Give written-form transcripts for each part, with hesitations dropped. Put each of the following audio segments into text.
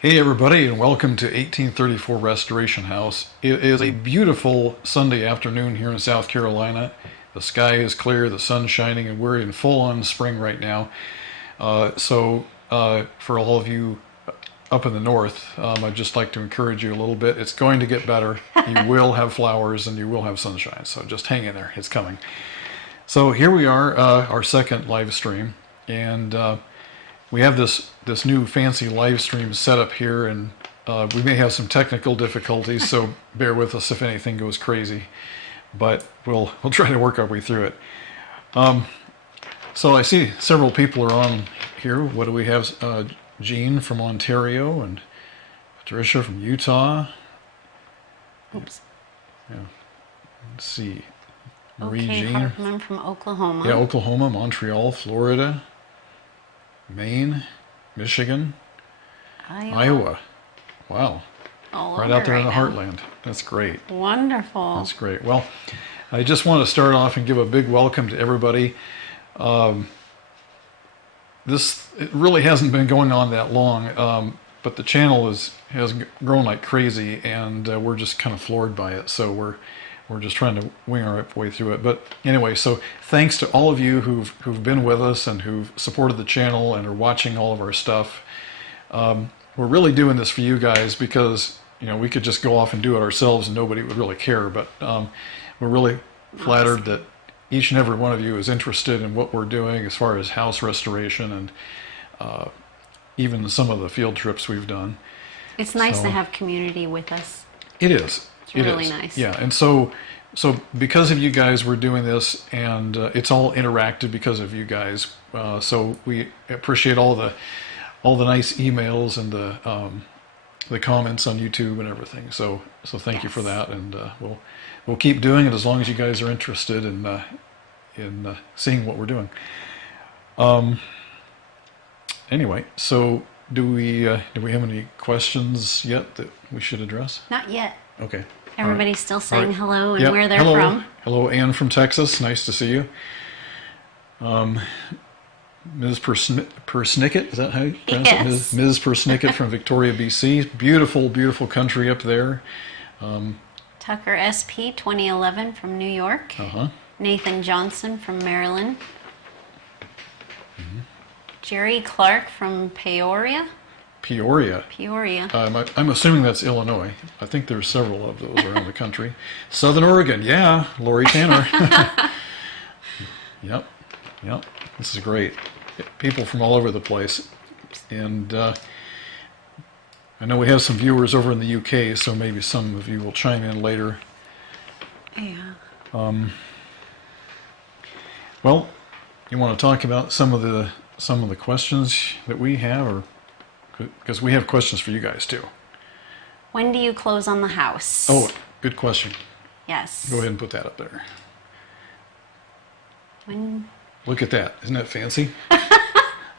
Hey everybody, and welcome to 1834 Restoration House. It is a beautiful Sunday afternoon here in South Carolina. The sky is clear, the sun's shining, and we're in full-on spring right now. For all of you up in the north, I'd just like to encourage you a little bit. It's going to get better. You will have flowers and you will have sunshine, so just hang in there. It's coming. So here we are, our second live stream, and we have this new fancy live stream setup here, and we may have some technical difficulties, so bear with us if anything goes crazy. But we'll try to work our way through it. So I see several people are on here. What do we have? Jean from Ontario and Patricia from Utah. Oops. Yeah. Let's see. Marie Okay, Jean. Hartman from Oklahoma. Yeah, Oklahoma, Montreal, Florida, Maine, Michigan, Iowa. Wow. All Right over out there in the now. heartland. That's great. Wonderful. That's great. Well, I just want to start off and give a big welcome to everybody. It really hasn't been going on that long, but the channel has grown like crazy, and we're just kind of floored by it. So we're just trying to wing our way through it. But anyway, so thanks to all of you who've been with us and who've supported the channel and are watching all of our stuff. We're really doing this for you guys because we could just go off and do it ourselves and nobody would really care. But we're really flattered that each and every one of you is interested in what we're doing as far as house restoration and even some of the field trips we've done. It's nice to have community with us. It is. It's really nice. Yeah, and so because of you guys, we're doing this, and it's all interactive because of you guys. So we appreciate all the nice emails and the comments on YouTube and everything. So thank you for that, and we'll keep doing it as long as you guys are interested in seeing what we're doing. Anyway, so do we have any questions yet that we should address? Not yet. Okay. Everybody's still saying hello and Yep. where they're Hello. from. Hello, Ann from Texas. Nice to see you. Ms. Persnicket, is that how you pronounce Yes. it? Ms. Persnicket from Victoria, BC. Beautiful, beautiful country up there. Tucker SP 2011 from New York. Nathan Johnson from Maryland. Jerry Clark from Peoria. Peoria. I'm assuming that's Illinois. I think there's several of those around the country. Southern Oregon, yeah, Lori Tanner. Yep. This is great. People from all over the place. And I know we have some viewers over in the UK, so maybe some of you will chime in later. Yeah. Well, you want to talk about some of the questions that we have, or because we have questions for you guys too. When do you close on the house? Oh, good question. Yes. Go ahead and put that up there. When? Look at that. Isn't that fancy?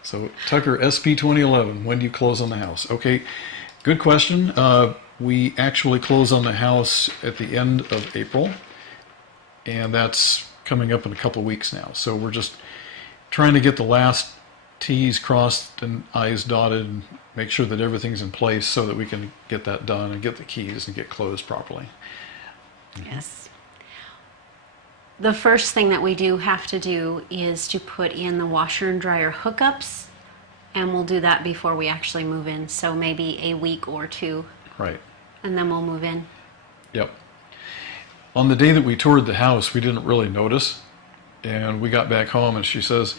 So Tucker SP 2011, when do you close on the house? Okay, good question. We actually close on the house at the end of April, and that's coming up in a couple weeks now. So we're just trying to get the last T's crossed and I's dotted and make sure that everything's in place so that we can get that done and get the keys and get closed properly. Yes. The first thing that we do have to do is to put in the washer and dryer hookups, and we'll do that before we actually move in. So maybe a week or two. Right. And then we'll move in. Yep. On the day that we toured the house, we didn't really notice, and we got back home and she says,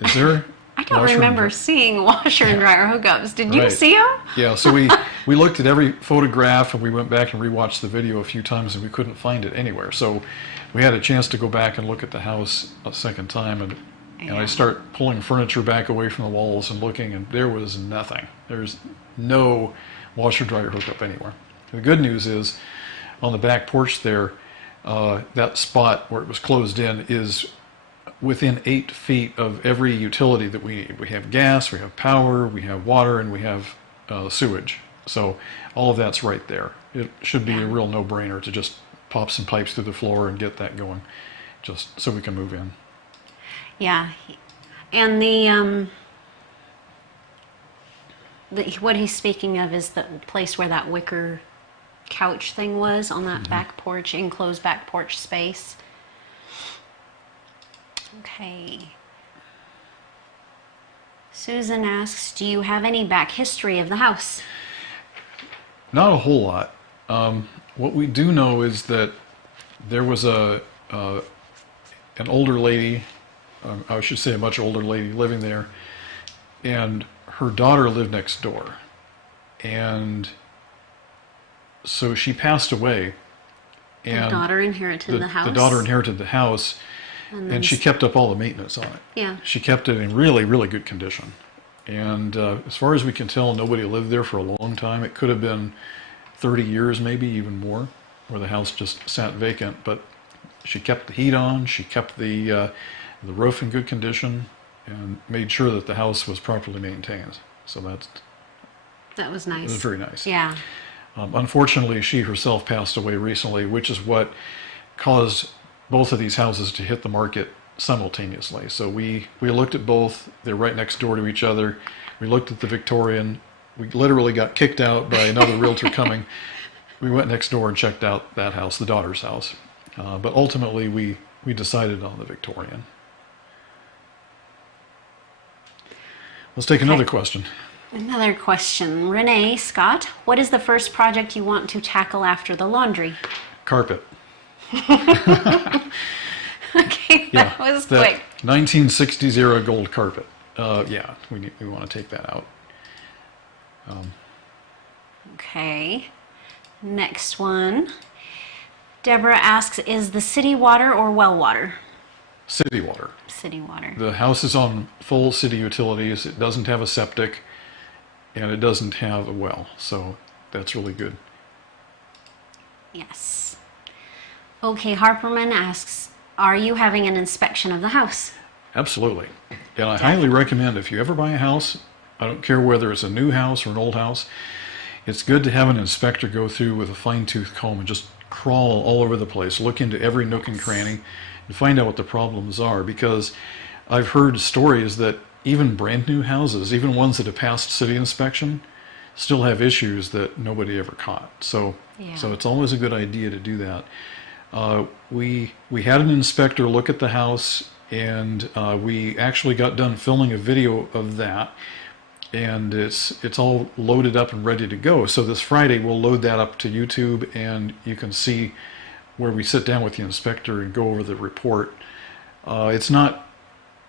is there I don't remember seeing washer and dryer hookups. Did you Right. see them? Yeah, so we looked at every photograph and we went back and rewatched the video a few times and we couldn't find it anywhere. So we had a chance to go back and look at the house a second time, and I start pulling furniture back away from the walls and looking, and there was nothing. There's no washer dryer hookup anywhere. The good news is on the back porch there, that spot where it was closed in is within 8 feet of every utility that we need. We have gas, we have power, we have water, and we have sewage. So all of that's right there. It should be a real no-brainer to just pop some pipes through the floor and get that going, just so we can move in. Yeah. And what he's speaking of is the place where that wicker couch thing was on that back porch, enclosed back porch space. Okay. Susan asks, do you have any back history of the house? Not a whole lot. What we do know is that there was an older lady, I should say a much older lady living there, and her daughter lived next door. And so she passed away. And the daughter inherited the house? The daughter inherited the house, and she kept up all the maintenance on it. Yeah. She kept it in really, really good condition. And as far as we can tell, nobody lived there for a long time. It could have been 30 years, maybe even more, where the house just sat vacant. But she kept the heat on, she kept the roof in good condition, and made sure that the house was properly maintained. So that was nice. It was very nice. Yeah. Unfortunately, she herself passed away recently, which is what caused both of these houses to hit the market simultaneously. So we looked at both. They're right next door to each other. We looked at the Victorian. We literally got kicked out by another realtor coming. We went next door and checked out that house, the daughter's house. But ultimately, we decided on the Victorian. Let's take another question. Another question. Renee Scott, what is the first project you want to tackle after the laundry? Carpet. Okay, that was quick. 1960s era gold carpet. Yeah, we want to take that out. Okay. Next one. Deborah asks, is the city water or well water? City water. City water. The house is on full city utilities. It doesn't have a septic, and it doesn't have a well, so that's really good. Yes. Okay, Harperman asks, are you having an inspection of the house? Absolutely. And I highly recommend, if you ever buy a house, I don't care whether it's a new house or an old house, it's good to have an inspector go through with a fine-tooth comb and just crawl all over the place, look into every nook and cranny, and find out what the problems are. Because I've heard stories that even brand new houses, even ones that have passed city inspection, still have issues that nobody ever caught. So it's always a good idea to do that. We had an inspector look at the house, and we actually got done filming a video of that, and it's all loaded up and ready to go. So this Friday we'll load that up to YouTube, and you can see where we sit down with the inspector and go over the report. It's not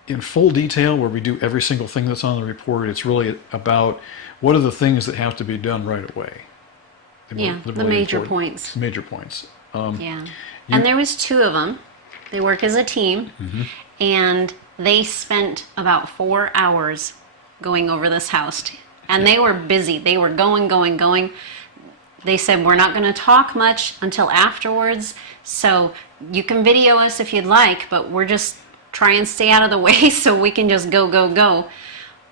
in full detail where we do every single thing that's on the report. It's really about what are the things that have to be done right away. The major points. Major points. And there was two of them. They work as a team, and they spent about 4 hours going over this house. And they were busy. They were going. They said, we're not going to talk much until afterwards, so you can video us if you'd like, but we're just trying to stay out of the way so we can just go.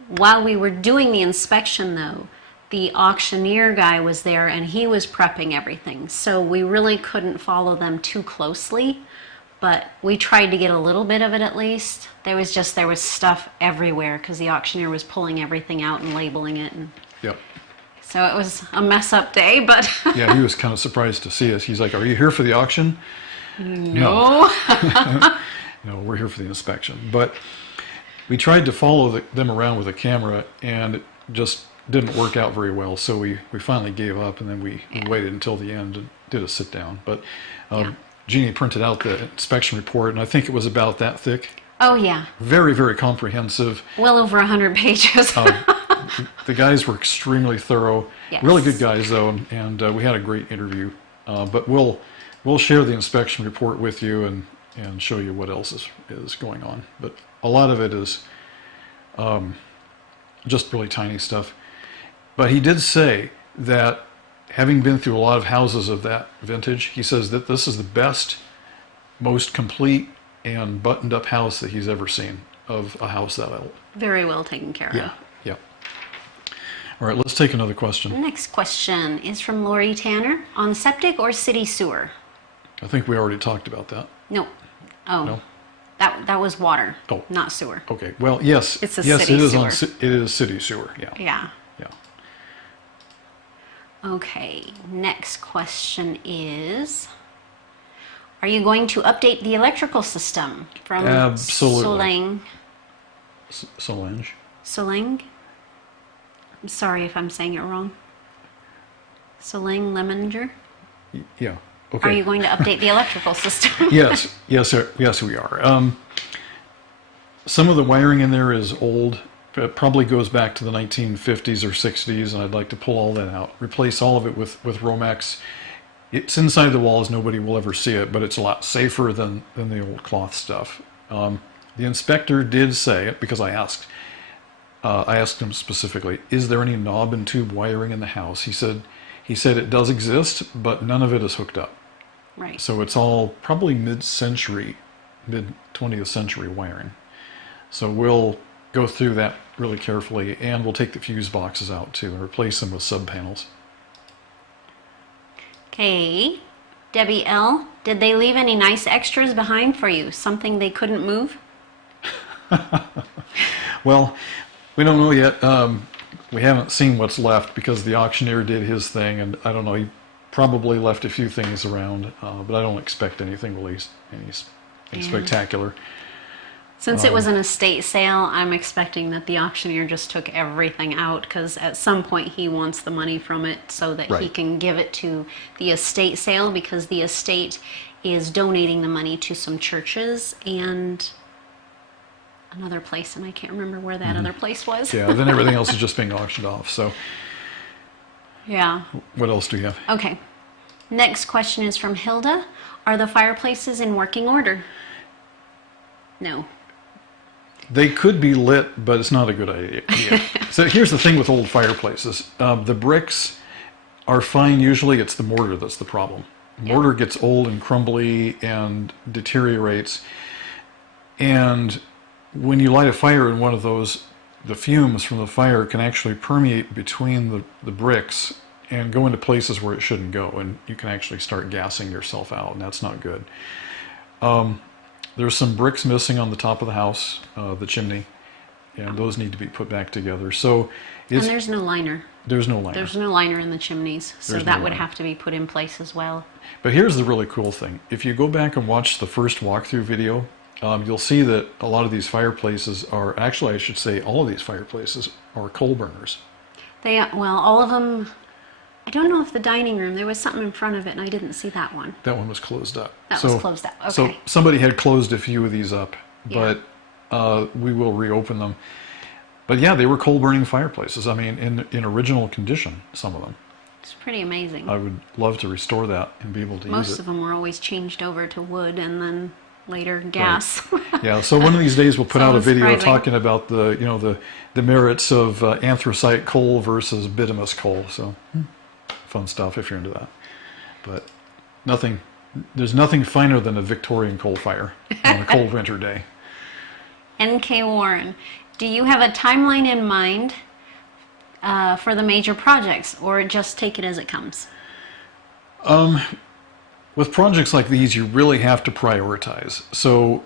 While we were doing the inspection, though, the auctioneer guy was there, and he was prepping everything. So we really couldn't follow them too closely, but we tried to get a little bit of it at least. There was stuff everywhere because the auctioneer was pulling everything out and labeling it. Yep. So it was a mess up day, but... Yeah, he was kind of surprised to see us. He's like, are you here for the auction? No. No, we're here for the inspection. But we tried to follow them around with a camera, and it just didn't work out very well. So we finally gave up, and then we waited until the end and did a sit down. But Jeannie printed out the inspection report, and I think it was about that thick. Oh, yeah. Very, very comprehensive. Well over 100 pages. The guys were extremely thorough. Yes. Really good guys, though, and we had a great interview. But we'll share the inspection report with you and show you what else is going on. But a lot of it is just really tiny stuff. But he did say that, having been through a lot of houses of that vintage, he says that this is the best, most complete and buttoned up house that he's ever seen of a house that old. Very well taken care of. Yeah. All right, let's take another question. The next question is from Lori Tanner. On septic or city sewer? I think we already talked about that. No. Oh. No? That was water, Oh. not sewer. Okay. Well, yes. It's a yes, city it is sewer. it is city sewer. Yeah. Yeah. Yeah. Okay, next question is, are you going to update the electrical system from Absolutely. Solange. Solang? I'm sorry if I'm saying it wrong. Solang Lemminger? Yeah. Are Okay. you going to update the electrical system? Yes, we are. Some of the wiring in there is old. It probably goes back to the 1950s or 60s, and I'd like to pull all that out, replace all of it with Romex. It's inside the walls; nobody will ever see it, but it's a lot safer than the old cloth stuff. The inspector did say it because I asked. I asked him specifically, "Is there any knob and tube wiring in the house?" He said it does exist, but none of it is hooked up. Right. So it's all probably mid-century, mid-20th century wiring. So we'll go through that really carefully, and we'll take the fuse boxes out too and replace them with sub panels. Okay. Debbie L., did they leave any nice extras behind for you? Something they couldn't move? Well, we don't know yet. We haven't seen what's left because the auctioneer did his thing, and I don't know, he probably left a few things around, but I don't expect anything really spectacular. Since it was an estate sale, I'm expecting that the auctioneer just took everything out because at some point he wants the money from it so that he Right. can give it to the estate sale, because the estate is donating the money to some churches and another place, and I can't remember where that other place was. Yeah, then everything else is just being auctioned off. So Yeah. what else do you have? Okay. Next question is from Hilda. Are the fireplaces in working order? No. They could be lit, but it's not a good idea. So here's the thing with old fireplaces. The bricks are fine usually. It's the mortar that's the problem. Mortar gets old and crumbly and deteriorates. And when you light a fire in one of those, the fumes from the fire can actually permeate between the bricks and go into places where it shouldn't go. And you can actually start gassing yourself out, and that's not good. There's some bricks missing on the top of the house, the chimney, and those need to be put back together. So And there's no liner. there's no liner. There's no liner in the chimneys, so There's that no would liner. have to be put in place as well. But here's the really cool thing. If you go back and watch the first walkthrough video, you'll see that a lot of these fireplaces are, actually I should say all of these fireplaces are coal burners. Well, all of them, I don't know if the dining room, there was something in front of it and I didn't see that one. That one was closed up. That was closed up, So okay. somebody had closed a few of these up, Yeah. but we will reopen them. But yeah, they were coal burning fireplaces. I mean, in original condition, some of them. It's pretty amazing. I would love to restore that and be able to Most use of it. them were always changed over to wood and then later gas. Yeah, so one of these days we'll put So out a video surprising. talking about the merits of anthracite coal versus bituminous coal. So fun stuff if you're into that. But there's nothing finer than a Victorian coal fire on a cold winter day. NK Warren, do you have a timeline in mind for the major projects, or just take it as it comes? With projects like these, you really have to prioritize. So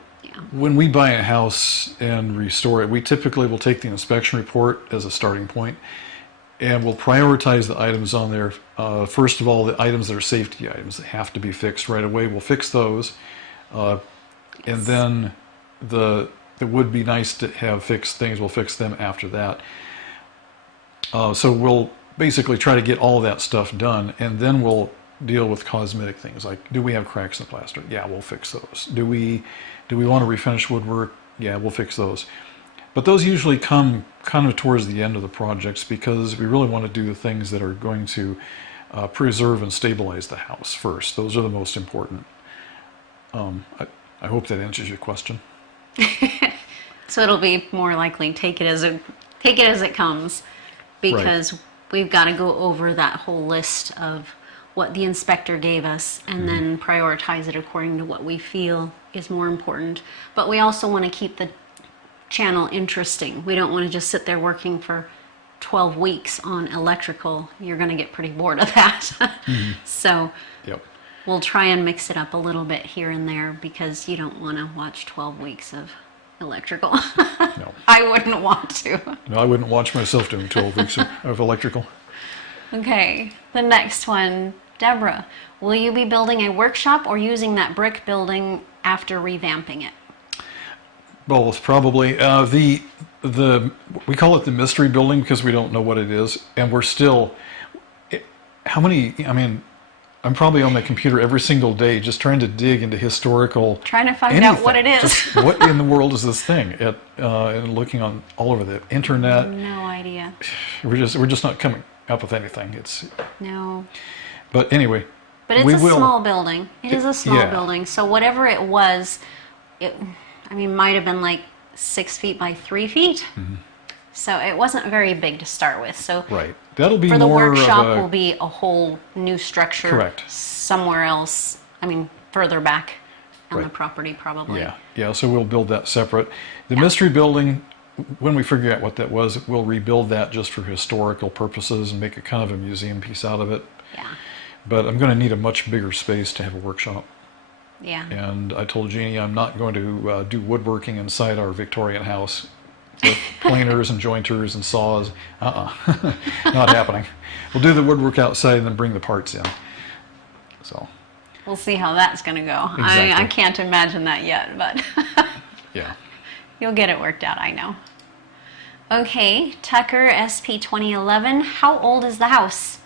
when we buy a house and restore it, we typically will take the inspection report as a starting point, and we'll prioritize the items on there. First of all, the items that are safety items that have to be fixed right away, we'll fix those. And then the would be nice to have fixed things, we'll fix them after that. So we'll basically try to get all of that stuff done, and then we'll deal with cosmetic things like, do we have cracks in the plaster? Yeah, we'll fix those. Do we want to refinish woodwork? Yeah, we'll fix those. But those usually come kind of towards the end of the projects because we really want to do the things that are going to preserve and stabilize the house first. Those are the most important. I hope that answers your question. So it'll be more likely take it as it comes, because we've got to go over that whole list of what the inspector gave us and then prioritize it according to what we feel is more important. But we also want to keep the channel interesting. We don't want to just sit there working for 12 weeks on electrical. You're going to get pretty bored of that. So Yep. we'll try and mix it up a little bit here and there, because you don't want to watch 12 weeks of electrical. No. I wouldn't want to. No, I wouldn't watch myself doing 12 weeks of electrical. Okay, the next one, Deborah. Will you be building a workshop or using that brick building after revamping it? Both, probably. The we call it the mystery building because we don't know what it is, and we're still. How many? I mean, I'm probably on the computer every single day just trying to dig into historical. Trying to find out what it is. Just what in the world is this thing? And looking on all over the internet. No idea. We're just not coming up with anything. No. But anyway. But it's a small building. It is a small building. So whatever it was, might have been like 6 feet by 3 feet. Mm-hmm. So it wasn't very big to start with. So right. That'll be for the more workshop of will be a whole new structure. Correct. Somewhere else. Further back on the property probably. Yeah. So we'll build that separate. The mystery building, when we figure out what that was, we'll rebuild that just for historical purposes and make a kind of a museum piece out of it. Yeah. But I'm going to need a much bigger space to have a workshop. Yeah. And I told Jeannie I'm not going to do woodworking inside our Victorian house with planers and jointers and saws. Not happening. We'll do the woodwork outside and then bring the parts in. So. We'll see how that's going to go. Exactly. I can't imagine that yet, but yeah. You'll get it worked out, I know. Okay, Tucker, SP 2011. How old is the house?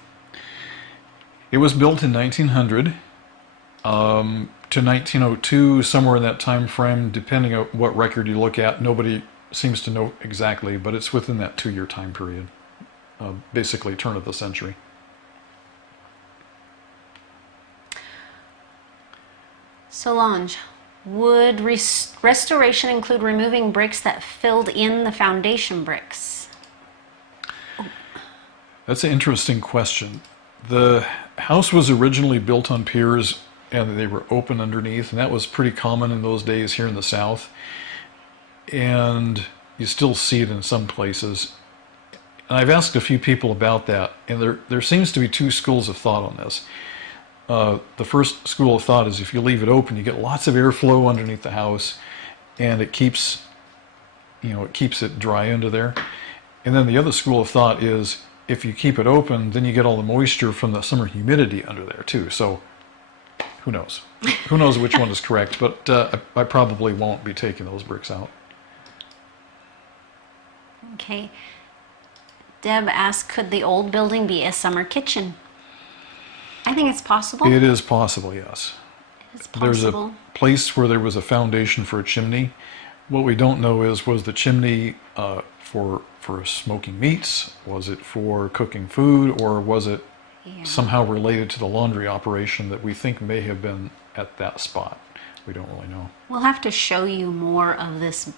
It was built in 1900 to 1902, somewhere in that time frame, depending on what record you look at. Nobody seems to know exactly, but it's within that 2-year time period, basically turn of the century. Solange, would restoration include removing bricks that filled in the foundation bricks? That's an interesting question. The house was originally built on piers and they were open underneath, and that was pretty common in those days here in the South. And you still see it in some places. And I've asked a few people about that, and there seems to be 2 schools of thought on this. The first school of thought is if you leave it open, you get lots of airflow underneath the house, and it keeps it dry under there. And then the other school of thought is if you keep it open, then you get all the moisture from the summer humidity under there too. So who knows? Who knows which one is correct? But I probably won't be taking those bricks out. Okay. Deb asked, could the old building be a summer kitchen? I think it's possible. It is possible, yes. It's possible. There's a place where there was a foundation for a chimney. What we don't know is, was the chimney for smoking meats? Was it for cooking food? Or was it somehow related to the laundry operation that we think may have been at that spot? We don't really know. We'll have to show you more of this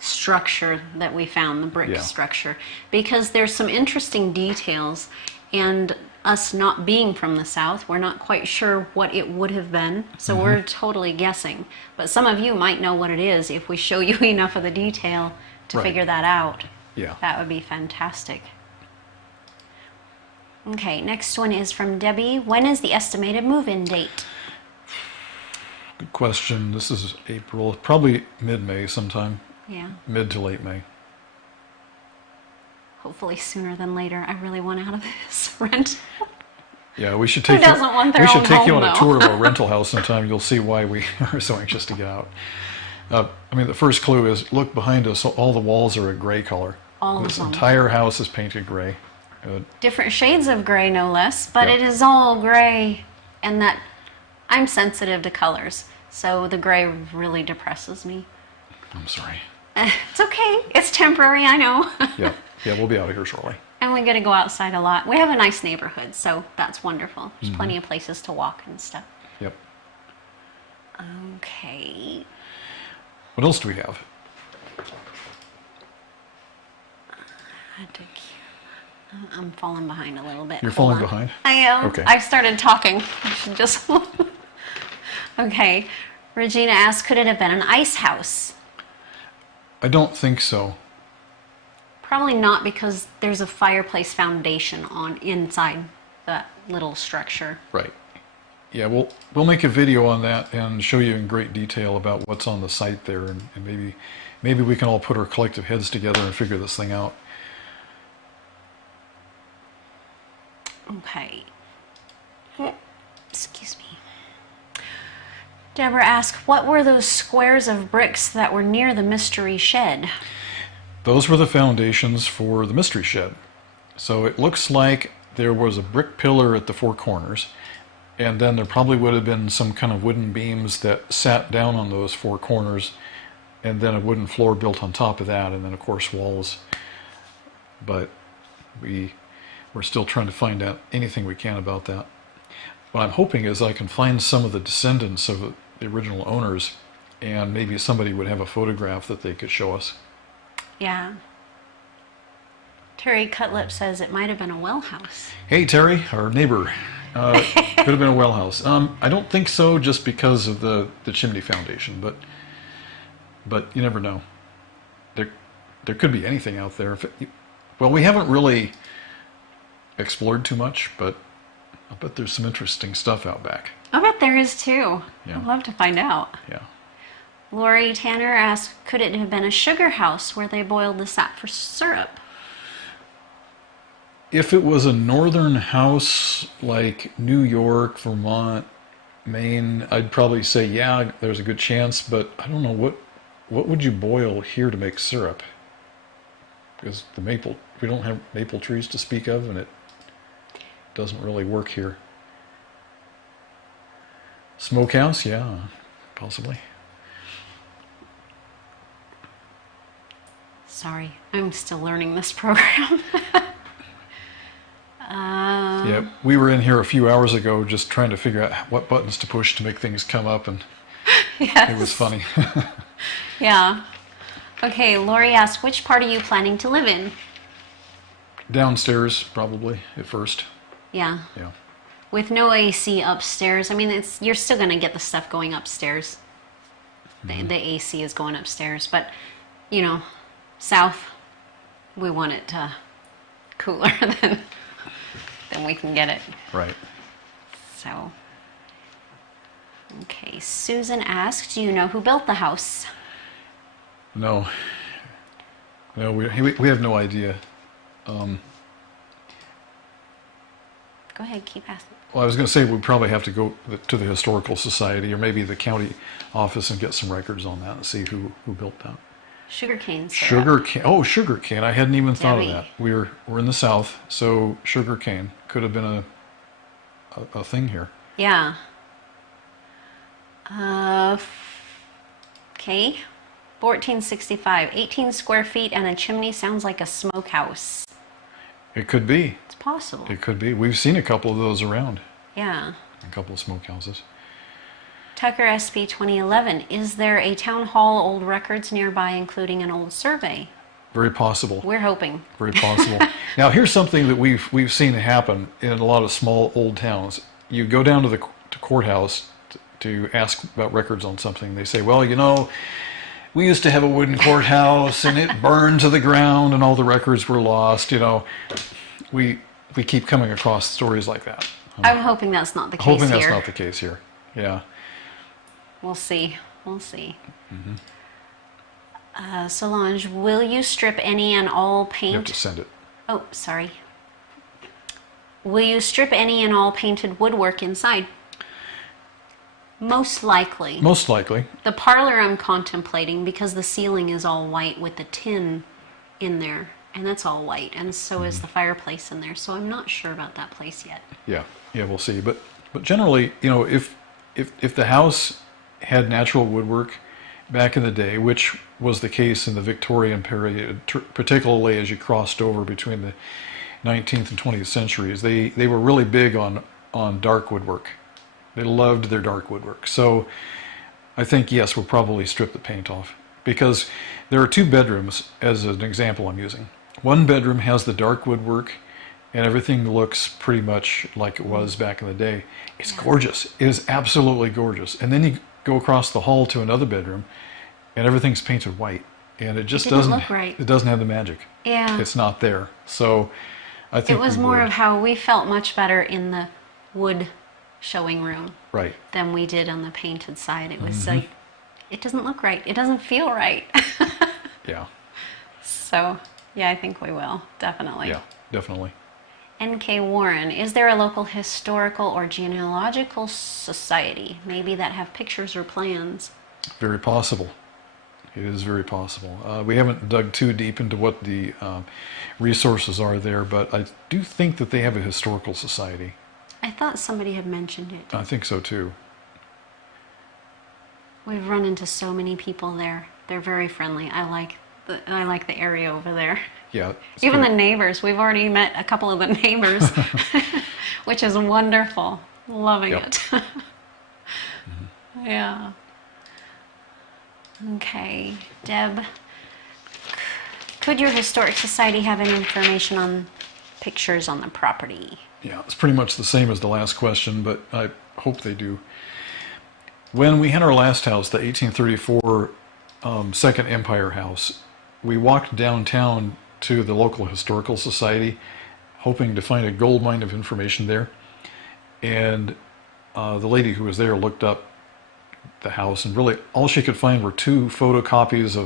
structure that we found, the brick structure, because there's some interesting details, and us not being from the South, we're not quite sure what it would have been, so we're totally guessing. But some of you might know what it is if we show you enough of the detail to figure that out. Yeah. That would be fantastic. Okay, next one is from Debbie. When is the estimated move-in date? Good question. This is April, probably mid-May sometime. Yeah. Mid to late May. Hopefully sooner than later. I really want out of this rent. Yeah, we should take Who doesn't want their we should own take you home, on a though? tour of our rental house sometime. You'll see why we are so anxious to get out. The first clue is look behind us. All the walls are a gray color. All this of them. entire house is painted gray. Different shades of gray, no less, but Yeah. it is all gray, and that I'm sensitive to colors, so the gray really depresses me. I'm sorry. It's okay. It's temporary, I know. Yeah, we'll be out of here shortly. And we get to go outside a lot. We have a nice neighborhood, so that's wonderful. There's plenty of places to walk and stuff. Yep. Okay. What else do we have? I'm falling behind a little bit. You're Hold falling on. behind? I am. Okay. I started talking. I should just. Okay. Regina asked, could it have been an ice house? I don't think so. Probably not, because there's a fireplace foundation on inside that little structure. Right. Yeah, we'll make a video on that and show you in great detail about what's on the site there, and maybe we can all put our collective heads together and figure this thing out. Okay. Excuse me. Deborah asked, what were those squares of bricks that were near the mystery shed? Those were the foundations for the mystery shed. So it looks like there was a brick pillar at the four corners, and then there probably would have been some kind of wooden beams that sat down on those four corners, and then a wooden floor built on top of that, and then of course walls. But we're still trying to find out anything we can about that. What I'm hoping is I can find some of the descendants of the original owners, and maybe somebody would have a photograph that they could show us. Yeah. Terry Cutlip says it might have been a well house. Hey, Terry, our neighbor. Could have been a well house. I don't think so, just because of the chimney foundation, but you never know. There could be anything out there. Well, we haven't really explored too much, but I bet there's some interesting stuff out back. I bet there is too. Yeah. I'd love to find out. Yeah. Lori Tanner asked, could it have been a sugar house where they boiled the sap for syrup? If it was a northern house like New York, Vermont, Maine, I'd probably say, yeah, there's a good chance, but I don't know, what would you boil here to make syrup? Because we don't have maple trees to speak of, and it doesn't really work here. Smokehouse, yeah, possibly. Sorry, I'm still learning this program. Yeah, we were in here a few hours ago just trying to figure out what buttons to push to make things come up, and Yes. it was funny. Yeah. Okay, Lori asked, which part are you planning to live in? Downstairs, probably, at first. Yeah. Yeah. With no AC upstairs. I mean, you're still going to get the stuff going upstairs. The AC is going upstairs, but, you know, south, we want it cooler than we can get it. Right. So, okay. Susan asked, do you know who built the house? No. No, we have no idea. Go ahead, keep asking. Well, I was going to say we'd probably have to go to the Historical Society or maybe the county office and get some records on that and see who built that. Sugarcane syrup. Sugarcane. Oh, sugarcane. I hadn't even thought Debbie. of that. We're in the South, so sugarcane could have been a thing here. Yeah. Okay. 1465. 18 square feet and a chimney sounds like a smokehouse. It could be. It's possible. It could be. We've seen a couple of those around. Yeah. A couple of smokehouses. Tucker SP 2011. Is there a town hall old records nearby, including an old survey? Very possible. We're hoping. Very possible. Now, here's something that we've seen happen in a lot of small old towns. You go down to the courthouse to ask about records on something. They say, well, you know, we used to have a wooden courthouse and it burned to the ground and all the records were lost. You know, we keep coming across stories like that. I'm hoping that's not the case Hoping here. that's not the case here. Yeah. We'll see. We'll see. Solange, will you strip any and all You have paint? to send it. Oh, sorry. Will you strip any and all painted woodwork inside? Most likely. Most likely. The parlor I'm contemplating because the ceiling is all white with the tin in there, and that's all white, and so is the fireplace in there. So I'm not sure about that place yet. Yeah. Yeah, we'll see. But generally, you know, if the house had natural woodwork back in the day, which was the case in the Victorian period, particularly as you crossed over between the 19th and 20th centuries, they were really big on dark woodwork. They loved their dark woodwork. So I think, yes, we'll probably strip the paint off, because there are two bedrooms, as an example I'm using. One bedroom has the dark woodwork and everything looks pretty much like it was back in the day. It's gorgeous. It is absolutely gorgeous. And then you go across the hall to another bedroom and everything's painted white, and it just doesn't look right. It doesn't have the magic. Yeah. It's not there. So I think It was we more would. of how we felt much better in the wood showing room Right. than we did on the painted side. It was like, it doesn't look right. It doesn't feel right. Yeah. So, yeah, I think we will. Definitely. Yeah, definitely. N.K. Warren, is there a local historical or genealogical society, maybe that have pictures or plans? Very possible. It is very possible. We haven't dug too deep into what the resources are there, but I do think that they have a historical society. I thought somebody had mentioned it. I think so too. We've run into so many people there. They're very friendly. I like the area over there. Yeah. Even the neighbors. We've already met a couple of the neighbors, which is wonderful. Loving Yep. it. Yeah. Okay, Deb, could your historic society have any information on pictures on the property? Yeah, it's pretty much the same as the last question, but I hope they do. When we had our last house, the 1834 Second Empire House, we walked downtown to the local historical society, hoping to find a gold mine of information there. And the lady who was there looked up the house, and really all she could find were two photocopies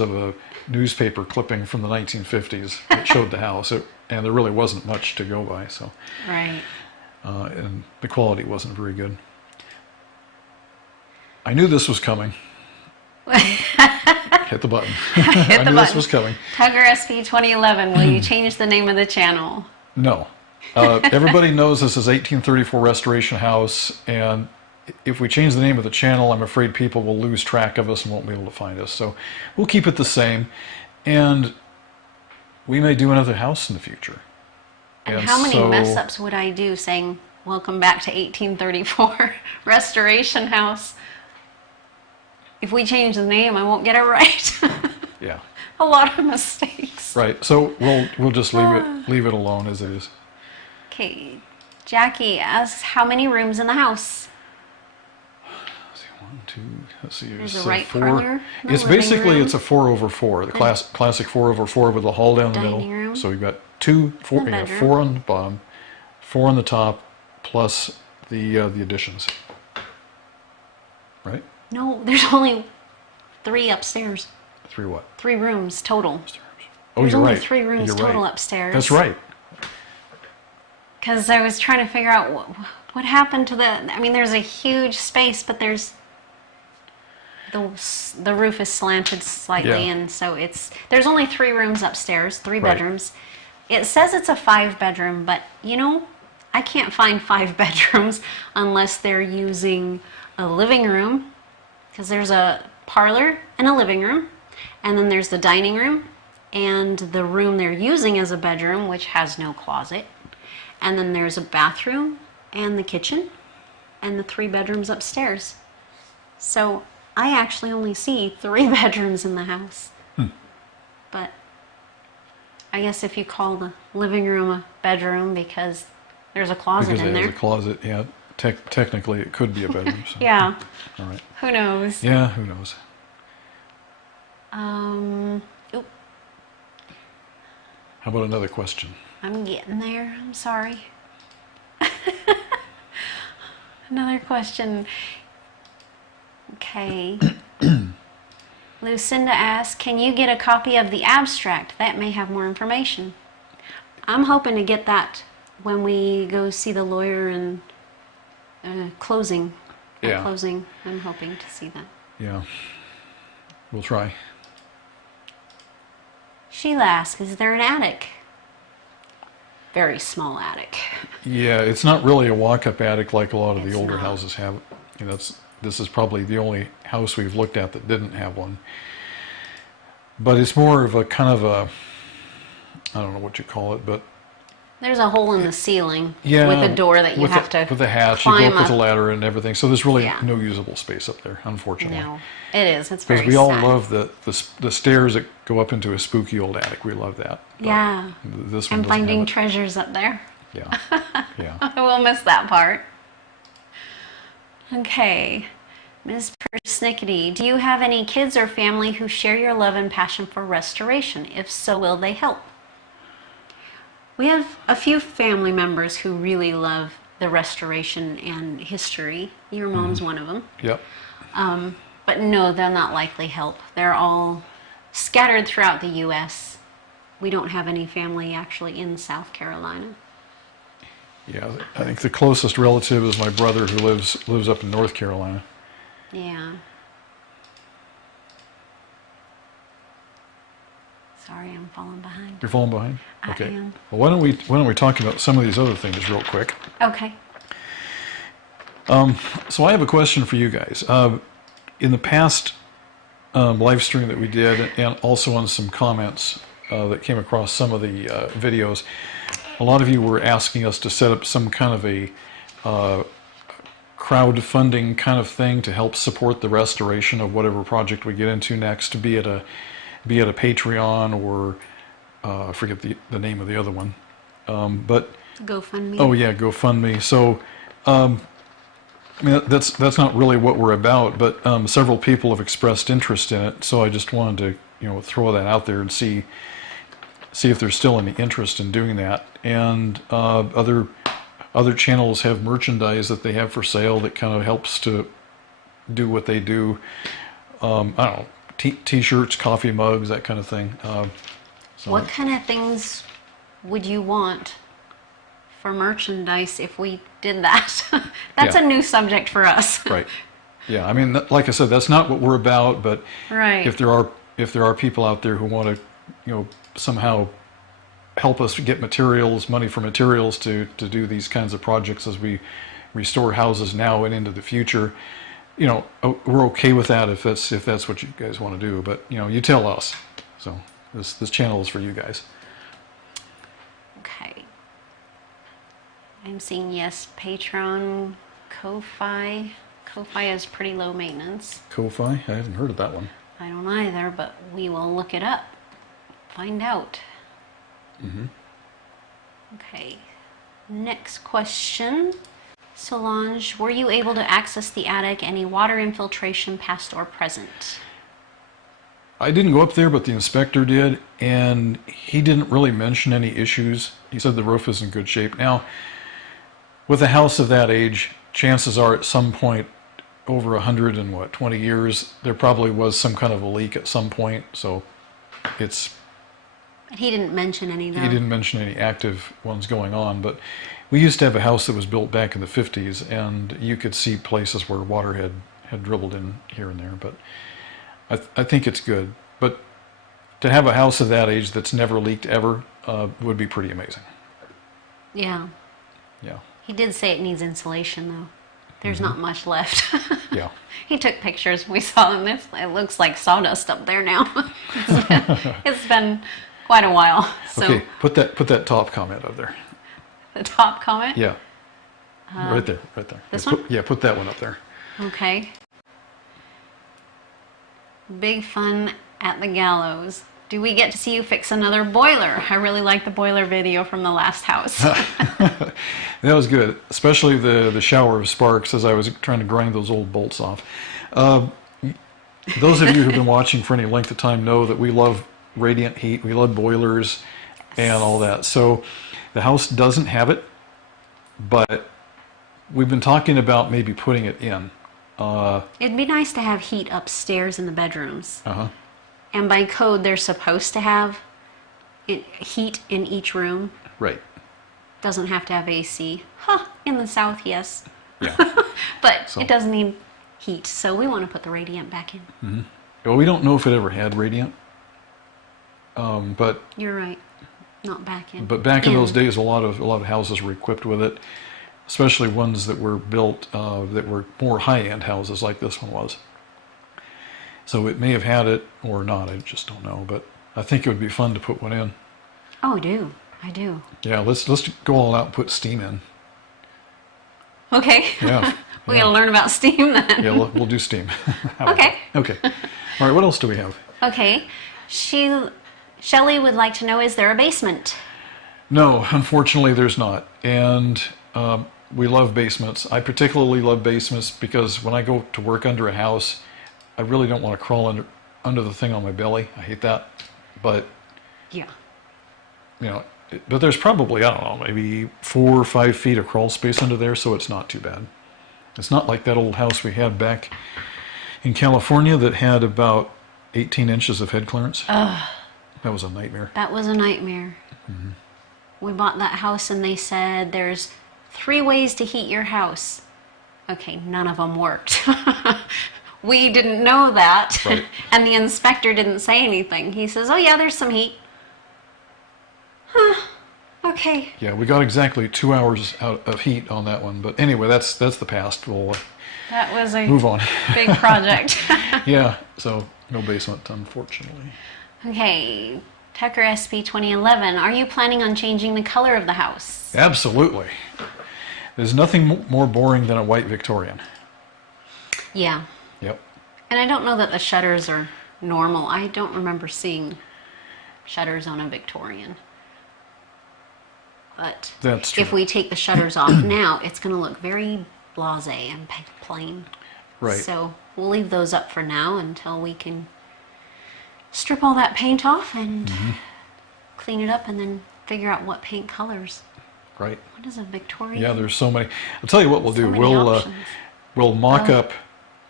of a newspaper clipping from the 1950s that showed the house. And there really wasn't much to go by, so. Right. And the quality wasn't very good. I knew this was coming. Hit the button. Hit I the knew this button. was coming. Tugger SP 2011, will you change the name of the channel? No. Everybody knows this is 1834 Restoration House, and if we change the name of the channel, I'm afraid people will lose track of us and won't be able to find us. So we'll keep it the same, and we may do another house in the future. And how many mess ups would I do saying, welcome back to 1834 Restoration House? If we change the name, I won't get it right. Yeah. A lot of mistakes. Right. So we'll just leave it alone as it is. Okay. Jackie asks, how many rooms in the house? One, two. Let's see. There's There's a right four. corner, the It's living basically room. it's a 4/4. The classic 4/4 with a hall down the Dining middle. room. So we've got The 4 bedroom. on the bottom, 4 on the top, plus the additions. Right? No, there's only 3 upstairs. 3 what? 3 rooms total. Oh, There's you're only right. 3 rooms You're total right. upstairs. That's right. Because I was trying to figure out what happened to the. I mean, there's a huge space, but there's the roof is slanted slightly, Yeah. and so there's only 3 rooms upstairs, 3 Right. bedrooms. It says it's a 5-bedroom, but I can't find 5 bedrooms unless they're using a living room, because there's a parlor and a living room, and then there's the dining room and the room they're using as a bedroom, which has no closet, and then there's a bathroom and the kitchen and the 3 bedrooms upstairs. So I actually only see 3 bedrooms in the house. But I guess if you call the living room a bedroom because there's a closet Because in it there. has a closet, yeah. Technically, it could be a bedroom. So. Yeah. All right. Who knows? Yeah, who knows? Oop, How about another question? I'm getting there. I'm sorry. Another question. Okay. Lucinda asks, can you get a copy of the abstract? That may have more information. I'm hoping to get that when we go see the lawyer and closing. At Yeah. closing, I'm hoping to see that. Yeah. We'll try. Sheila asks, is there an attic? Very small attic. Yeah, it's not really a walk-up attic like a lot of the It's older not. houses have. This is probably the only house we've looked at that didn't have one. But it's more of a kind of a, I don't know what you call it, but There's a hole in the ceiling yeah, with a door that you have to with a hatch. You go climb up with a up. ladder and everything. So there's really Yeah. no usable space up there, unfortunately. No, it is. It's Because very we all sad. love the stairs that go up into a spooky old attic. We love that. But Yeah, This one and doesn't finding have it. treasures up there. Yeah. Yeah. I will miss that part. Okay, Ms. Persnickety, do you have any kids or family who share your love and passion for restoration? If so, will they help? We have a few family members who really love the restoration and history. Your mom's one of them. Yep. But no, they'll not likely help. They're all scattered throughout the U.S. we don't have any family actually in South Carolina. Yeah, I think the closest relative is my brother who lives up in North Carolina. Yeah. Sorry, I'm falling behind. You're falling behind? I Okay. am. Well, why don't we talk about some of these other things real quick? Okay. So I have a question for you guys. In the past live stream that we did, and also on some comments that came across some of the videos, a lot of you were asking us to set up some kind of a crowdfunding kind of thing to help support the restoration of whatever project we get into next, be it a Patreon or I forget the name of the other one, but GoFundMe. oh yeah, GoFundMe. So I mean that's not really what we're about, but several people have expressed interest in it, so I just wanted to throw that out there and see if there's still any interest in doing that. And other channels have merchandise that they have for sale that kind of helps to do what they do. I don't know, t-shirts, coffee mugs, that kind of thing. So What kind of things would you want for merchandise if we did that? That's Yeah. a new subject for us. Right. Yeah. I mean, like I said, that's not what we're about. But Right. if there are people out there who want to, somehow help us get money for materials to do these kinds of projects as we restore houses now and into the future, we're okay with that if that's what you guys want to do. But you tell us. So this channel is for you guys. Okay. I'm seeing yes, Patreon, Ko-Fi. Ko-Fi is pretty low maintenance. Ko-Fi? I haven't heard of that one. I don't either, but we will look it up. Find out. Mm-hmm. Okay. Next question. Solange, were you able to access the attic? Any water infiltration, past or present? I didn't go up there, but the inspector did, and he didn't really mention any issues. He said the roof is in good shape. Now, with a house of that age, chances are at some point over 120 years, there probably was some kind of a leak at some point. So it's. But he didn't mention any though. He didn't mention any active ones going on, but we used to have a house that was built back in the 50s, and you could see places where water had dribbled in here and there. But I think it's good. But to have a house of that age that's never leaked ever would be pretty amazing. Yeah. Yeah. He did say it needs insulation though. There's not much left. Yeah. He took pictures. We saw them. It looks like sawdust up there now. It's been quite a while. So Okay, put that top comment up there. the top comment. Yeah. Right there. This Yeah, one? Yeah, put that one up there. Okay. Big fun at the gallows. Do we get to see you fix another boiler? I really like the boiler video from the last house. That was good, especially the shower of sparks as I was trying to grind those old bolts off. Those of you who've been watching for any length of time know that we love radiant heat, we love boilers and all that. So the house doesn't have it, but we've been talking about maybe putting it in. It'd be nice to have heat upstairs in the bedrooms. Uh-huh. And by code, they're supposed to have heat in each room. Right. Doesn't have to have AC. Huh, in the south, yes. Yeah. But So- it does need heat, so we want to put the radiant back in. Well, we don't know if it ever had radiant, but You're right. Not back in. back in those days, a lot of houses were equipped with it, especially ones that were built that were more high-end houses like this one was. So it may have had it or not. I just don't know. But I think it would be fun to put one in. Oh, I do. Yeah, let's go all out and put steam in. Okay. Yeah. We gotta learn about steam then. Yeah, we'll do steam. How about Okay. that? Okay. All right. What else do we have? Okay. Shelley would like to know, is there a basement? No, unfortunately, there's not. And we love basements. I particularly love basements because when I go to work under a house, I really don't want to crawl under the thing on my belly. I hate that. But Yeah. but there's probably, I don't know, maybe 4 or 5 feet of crawl space under there, so it's not too bad. It's not like that old house we had back in California that had about 18 inches of head clearance. That was a nightmare. That was a nightmare. We bought that house and they said there's 3 ways to heat your house. Okay, none of them worked. We didn't know that. Right. And the inspector didn't say anything. He says, oh yeah, there's some heat. Huh. Okay. Yeah, we got exactly 2 hours out of heat on that one. But anyway, that's the past. We'll That was a move on. big project. Yeah, so no basement, unfortunately. Okay, Tucker SP 2011. Are you planning on changing the color of the house? Absolutely. There's nothing more boring than a white Victorian. Yeah. Yep. And I don't know that the shutters are normal. I don't remember seeing shutters on a Victorian. But That's true. if we take the shutters off now, it's going to look very blasé and plain. Right. So we'll leave those up for now until we can strip all that paint off and clean it up and then figure out what paint colors. Right. What is a Victorian? Yeah, there's so many. I'll tell you what we'll do. many We'll options. we'll mock up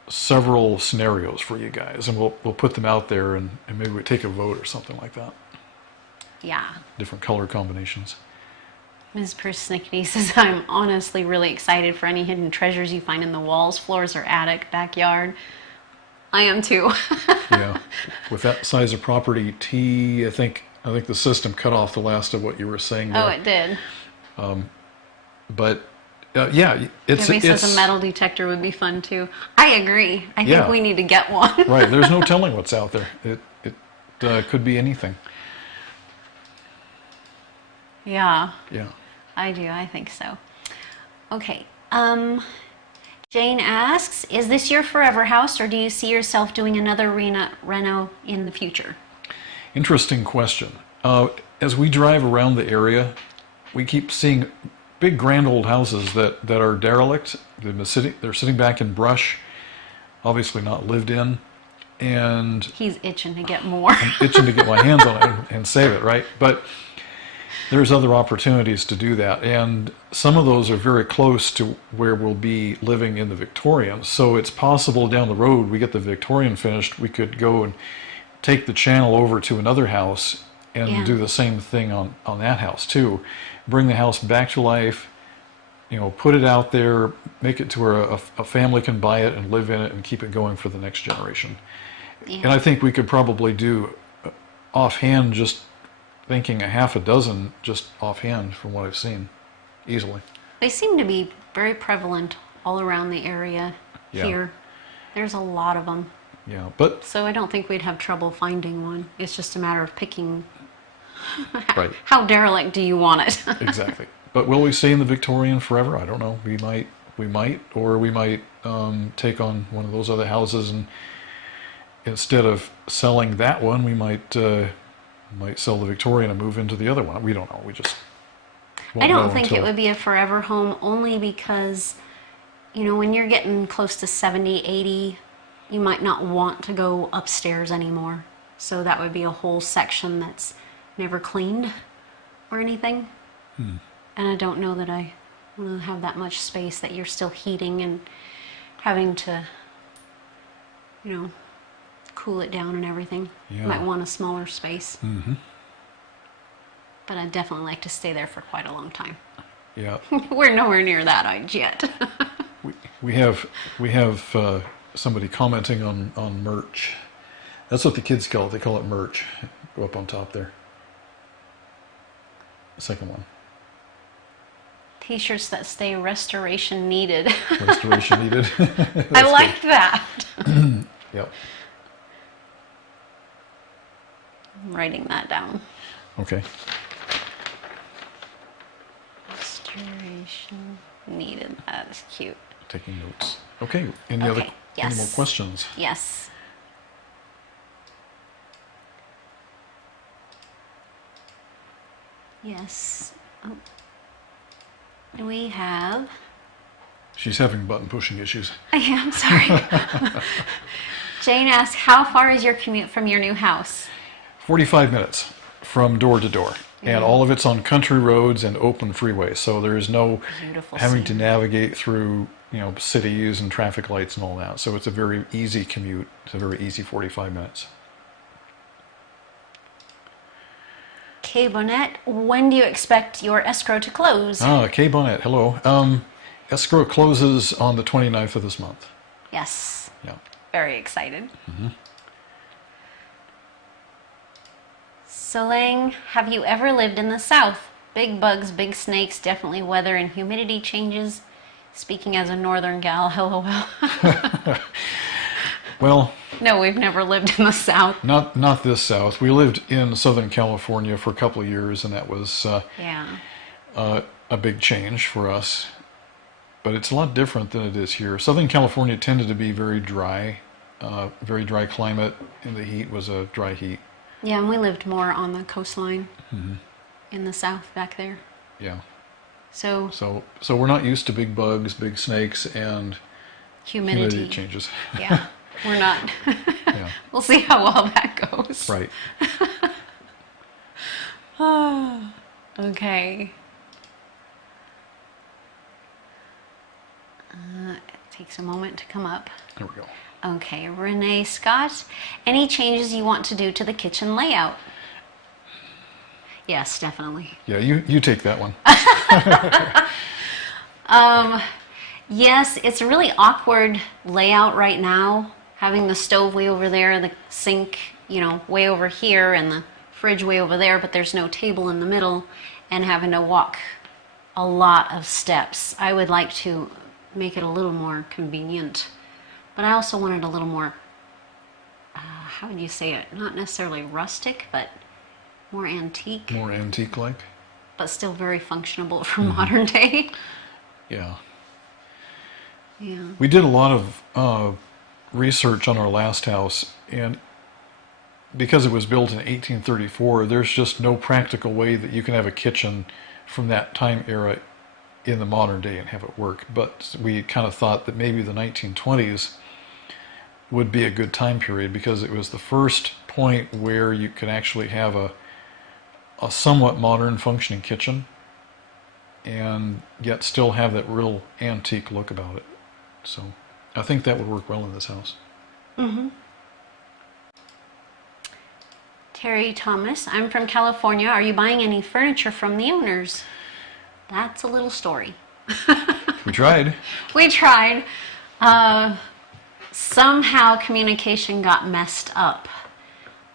several scenarios for you guys, and we'll put them out there, and maybe we take a vote or something like that. Yeah. Different color combinations. Ms. Persnickety says, I'm honestly really excited for any hidden treasures you find in the walls, floors, or attic, backyard. I am too. Yeah. With that size of property, I think the system cut off the last of what you were saying there. Oh, it did. But yeah, Debbie says a metal detector would be fun too. I agree. I Yeah. think we need to get one. Right. There's no telling what's out there. It could be anything. Yeah, Yeah. I do. I think so. Okay. Jane asks, is this your forever house or do you see yourself doing another reno in the future? Interesting question. As we drive around the area, we keep seeing big grand old houses that are derelict. They're sitting back in brush, obviously not lived in, and He's itching to get more. itching to get my hands on it and save it, right? But there's other opportunities to do that, and some of those are very close to where we'll be living in the Victorian. So it's possible down the road, we get the Victorian finished, we could go and take the channel over to another house and Yeah. do the same thing on that house too. Bring the house back to life, put it out there, make it to where a family can buy it and live in it and keep it going for the next generation. Yeah. And I think we could probably do offhand, just thinking a half a dozen just offhand from what I've seen, easily. They seem to be very prevalent all around the area Yeah. here. There's a lot of them. Yeah, but So I don't think we'd have trouble finding one. It's just a matter of picking right, how derelict do you want it. exactly. But will we stay in the Victorian forever? I don't know. We might, or we might take on one of those other houses, and instead of selling that one, we might sell the Victorian and move into the other one. We don't know. We just I won't don't know think it until- would be a forever home only because, when you're getting close to 70, 80, you might not want to go upstairs anymore. So that would be a whole section that's never cleaned or anything. And I don't know that I want to have that much space that you're still heating and having to, cool it down and everything. Yeah. You might want a smaller space. Mhm. But I'd definitely like to stay there for quite a long time. Yeah. We're nowhere near that age yet. We have somebody commenting on merch. That's what the kids call it. They call it merch. Go up on top there. The second one. T-shirts that say restoration needed. Restoration needed. I like that. Yep. I'm writing that down. Okay. Restoration needed. That's cute. Taking notes. Okay. Any Okay, more yes. questions? Yes. Yes. Oh. We have... She's having button pushing issues. I am sorry. Jane asks, how far is your commute from your new house? 45 minutes from door to door. And all of it's on country roads and open freeways. So there is no Beautiful having to scene. navigate through, cities and traffic lights and all that. So it's a very easy commute. It's a very easy 45 minutes. Kay Bonnet, when do you expect your escrow to close? Kay Bonnet, hello. Escrow closes on the 29th of this month. Yes. Yeah. Very excited. Solang, have you ever lived in the South? Big bugs, big snakes, definitely weather and humidity changes. Speaking as a northern gal, LOL. Well, No, we've never lived in the South. not this South. We lived in Southern California for a couple of years, and that was Yeah. a big change for us. But it's a lot different than it is here. Southern California tended to be very dry climate, and the heat was a dry heat. Yeah, and we lived more on the coastline in the South back there. Yeah. So So we're not used to big bugs, big snakes, and humidity changes. Yeah, we're not. Yeah. We'll see how well that goes. Right. Okay. It takes a moment to come up. There we go. Okay, Renee Scott, any changes you want to do to the kitchen layout? Yes, definitely. Yeah, you take that one. Yes, it's a really awkward layout right now, having the stove way over there, the sink, way over here, and the fridge way over there, but there's no table in the middle, and having to walk a lot of steps. I would like to make it a little more convenient, but I also want it a little more, how would you say it? Not necessarily rustic, but more antique. More antique-like. But still very functional for modern day. Yeah. Yeah. We did a lot of research on our last house, and because it was built in 1834, there's just no practical way that you can have a kitchen from that time era in the modern day and have it work. But we kind of thought that maybe the 1920s would be a good time period, because it was the first point where you could actually have a somewhat modern functioning kitchen and yet still have that real antique look about it. So I think that would work well in this house. Terry Thomas, I'm from California. Are you buying any furniture from the owners? That's a little story. We tried. We tried. Somehow communication got messed up.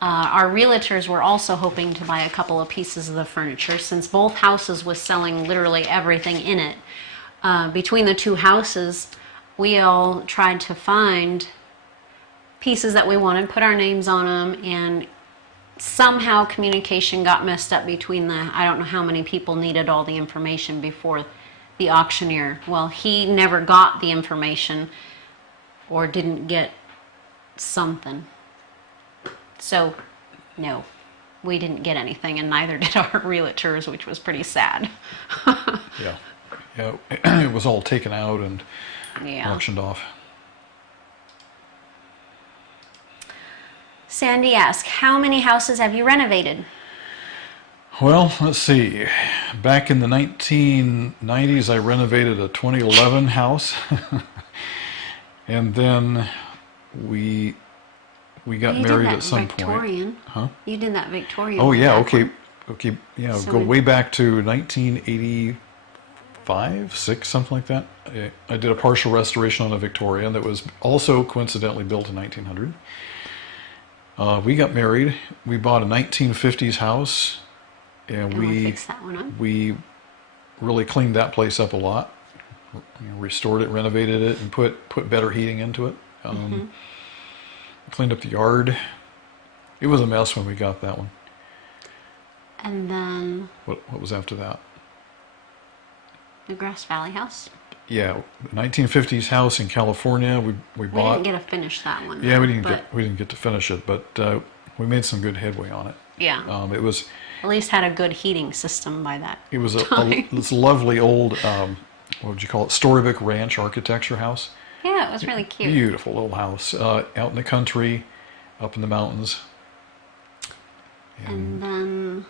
Our realtors were also hoping to buy a couple of pieces of the furniture, since both houses was selling literally everything in it. Between the two houses, we all tried to find pieces that we wanted, put our names on them, and somehow communication got messed up between I don't know how many people needed all the information before the auctioneer. Well, he never got the information, or didn't get something. So, no, we didn't get anything, and neither did our realtors, which was pretty sad. Yeah. It was all taken out and Yeah. auctioned off. Sandy asked, how many houses have you renovated? Well, let's see. Back in the 1990s, I renovated a 2011 house. And then we got You did married that at some Victorian. point. Huh? You did that Victorian. Oh, yeah, one. okay. Yeah, So go we- way back to 1985, 6, something like that. I did a partial restoration on a Victorian that was also coincidentally built in 1900. We got married. We bought a 1950s house, and And we'll fix that one up. we really cleaned that place up a lot. Restored it, renovated it, and put better heating into it. Cleaned up the yard. It was a mess when we got that one. And then What was after that? the Grass Valley house. Yeah, 1950s house in California. We We bought. didn't get to finish that one. Yeah, though, we didn't but get to finish it, but we made some good headway on it. Yeah, It was at least had a good heating system by that. this lovely old what would you call it, Storybook Ranch architecture house. Yeah, it was really cute. Beautiful little house out in the country, up in the mountains. And then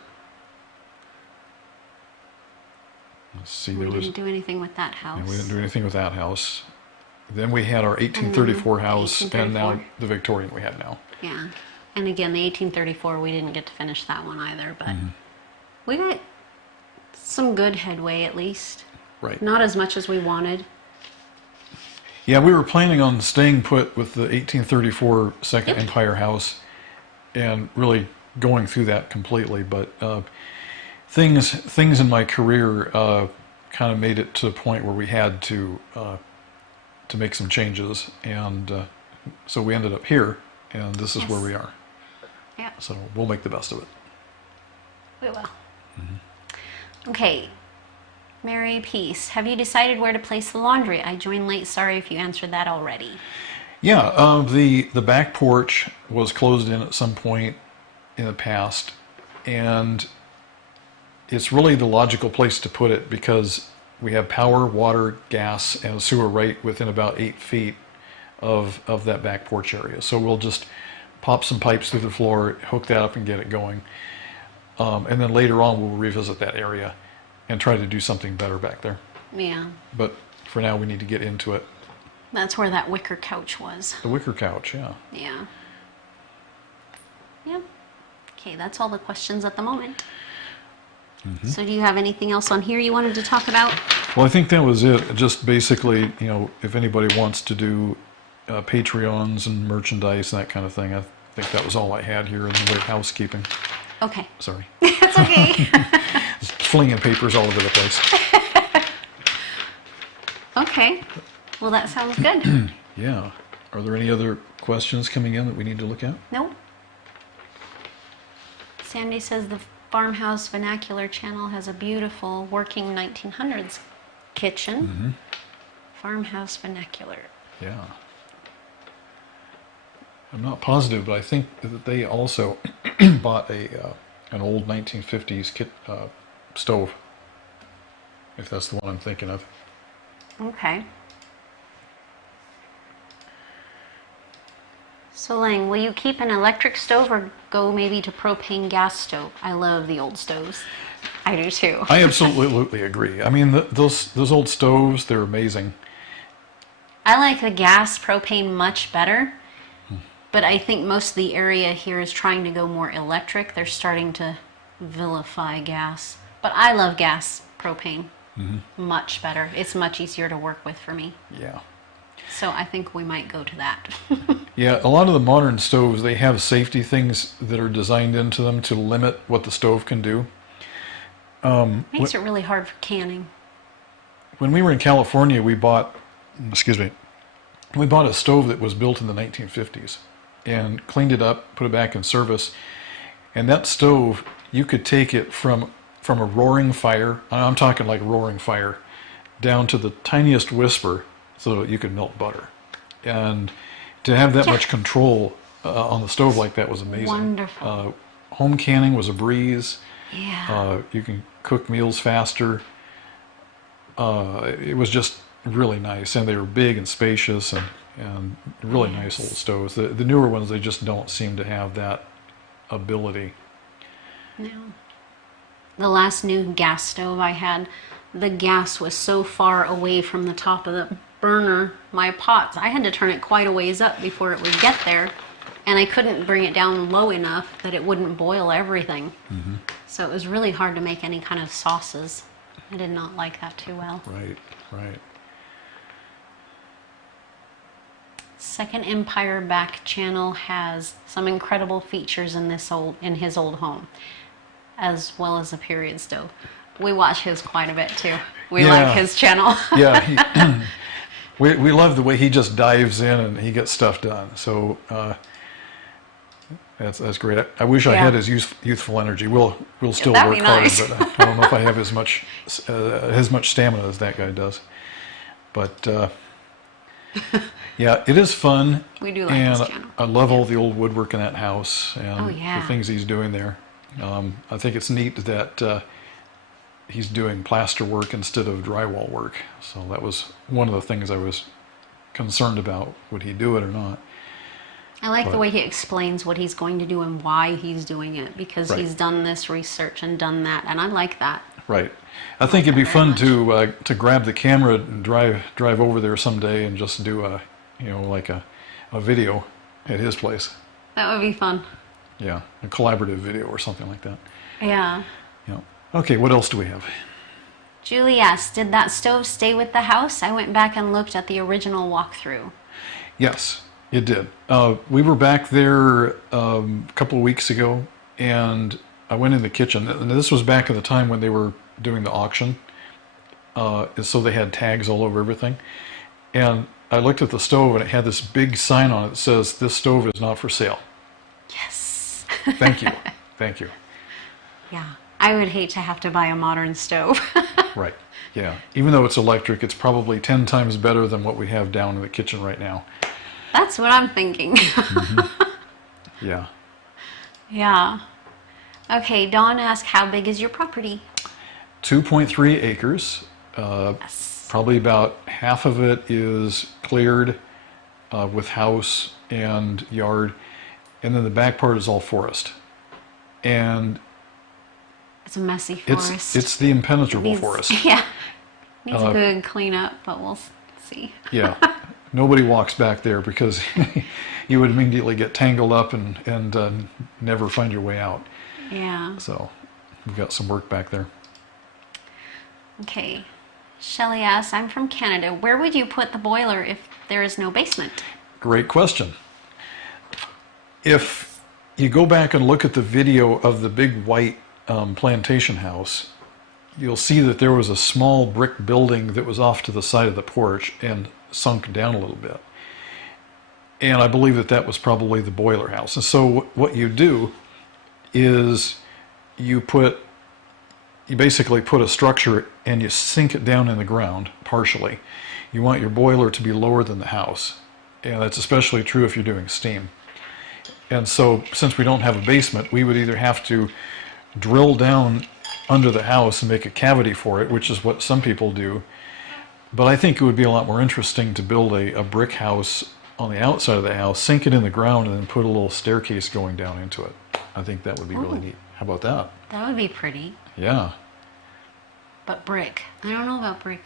Let's see, we there was. didn't do anything with that house. We didn't do anything with that house. Then we had our 1834 house, and now 1834. the Victorian we have now. Yeah, and again, the 1834, we didn't get to finish that one either, but We got some good headway at least. Right. Not as much as we wanted. Yeah, we were planning on staying put with the 1834 Second Empire House and really going through that completely. But things in my career kind of made it to a point where we had to make some changes, and so we ended up here, and this is where we are. Yeah. So we'll make the best of it. We will. Okay. Mary Peace, have you decided where to place the laundry? I joined late. Sorry if you answered that already. Yeah, the back porch was closed in at some point in the past, and it's really the logical place to put it because we have power, water, gas, and sewer right within about 8 feet of that back porch area. So we'll just pop some pipes through the floor, hook that up, and get it going. And then later on, we'll revisit that area and try to do something better back there. Yeah. But for now, we need to get into it. That's where that wicker couch was. The wicker couch, yeah. Yeah. Yep. Okay, that's all the questions at the moment. So do you have anything else on here you wanted to talk about? Well, I think that was it. Just basically, if anybody wants to do Patreons and merchandise and that kind of thing, I think that was all I had here in the way of housekeeping. Okay. Sorry. That's okay. Just flinging papers all over the place. Okay. Well, that sounds good. Yeah. Are there any other questions coming in that we need to look at? Nope. Sandy says the Farmhouse Vernacular channel has a beautiful working 1900s kitchen. Farmhouse Vernacular. Yeah. I'm not positive, but I think that they also bought an old 1950s stove, if that's the one I'm thinking of. Okay. So Lang, will you keep an electric stove or go maybe to propane gas stove? I love the old stoves. I do too. I absolutely agree. I mean, those old stoves, they're amazing. I like the gas propane much better, but I think most of the area here is trying to go more electric. They're starting to vilify gas. But I love gas propane much better. It's much easier to work with for me. Yeah. So I think we might go to that. Yeah, a lot of the modern stoves, they have safety things that are designed into them to limit what the stove can do. Makes it really hard for canning. When we were in California, we bought a stove that was built in the 1950s and cleaned it up, put it back in service. And that stove, you could take it from a roaring fire, I'm talking like roaring fire, down to the tiniest whisper so that you could melt butter. And to have that much control on the stove like that was amazing. Wonderful. Home canning was a breeze. Yeah. You can cook meals faster. It was just really nice, and they were big and spacious and really nice little stoves. The newer ones, they just don't seem to have that ability. No. The last new gas stove I had, the gas was so far away from the top of the burner, my pots, I had to turn it quite a ways up before it would get there, and I couldn't bring it down low enough that it wouldn't boil everything. So it was really hard to make any kind of sauces. I did not like that too well. Right. Second Empire back channel has some incredible features in his old home, as well as a period stove. We watch his quite a bit too. We like his channel. Yeah, we love the way he just dives in and he gets stuff done. So that's great. I wish I had his youthful energy. We'll still That'd work be hard, nice. but I don't know if I have as much stamina as that guy does. But yeah, it is fun. We do like his and channel. I love all the old woodwork in that house and yeah. the things he's doing there. I think it's neat that he's doing plaster work instead of drywall work. So that was one of the things I was concerned about. Would he do it or not? I like the way he explains what he's going to do and why he's doing it, because Right. he's done this research and done that, and I like that. Right. I think it'd be very fun much. to grab the camera and drive over there someday and just do a video at his place. That would be fun. Yeah, a collaborative video or something like that. Yeah. Yeah. Okay, what else do we have? Julie asks, did that stove stay with the house? I went back and looked at the original walkthrough. Yes, it did. We were back there a couple of weeks ago, and I went in the kitchen. And this was back at the time when they were doing the auction, so they had tags all over everything. And I looked at the stove, and it had this big sign on it that says, "This stove is not for sale." Yes. Thank you. Thank you. Yeah. I would hate to have to buy a modern stove. Right. Yeah. Even though it's electric, it's probably 10 times better than what we have down in the kitchen right now. That's what I'm thinking. Yeah. Yeah. Okay, Dawn asked, how big is your property? 2.3 acres. Yes. Probably about half of it is cleared with house and yard, and then the back part is all forest. And It's a messy forest. it's the impenetrable Needs- forest. Yeah. Needs a good cleanup, but we'll see. Yeah. Nobody walks back there because you would immediately get tangled up and never find your way out. Yeah. So we've got some work back there. Okay. Shelley asks, I'm from Canada. Where would you put the boiler if there is no basement? Great question. If you go back and look at the video of the big white plantation house, you'll see that there was a small brick building that was off to the side of the porch and sunk down a little bit. And I believe that that was probably the boiler house. And so what you do is you basically put a structure and you sink it down in the ground partially. You want your boiler to be lower than the house. And that's especially true if you're doing steam. And so since we don't have a basement, we would either have to drill down under the house and make a cavity for it, which is what some people do. But I think it would be a lot more interesting to build a brick house on the outside of the house, sink it in the ground, and then put a little staircase going down into it. I think that would be really neat. How about that? That would be pretty. Yeah. But brick. I don't know about brick.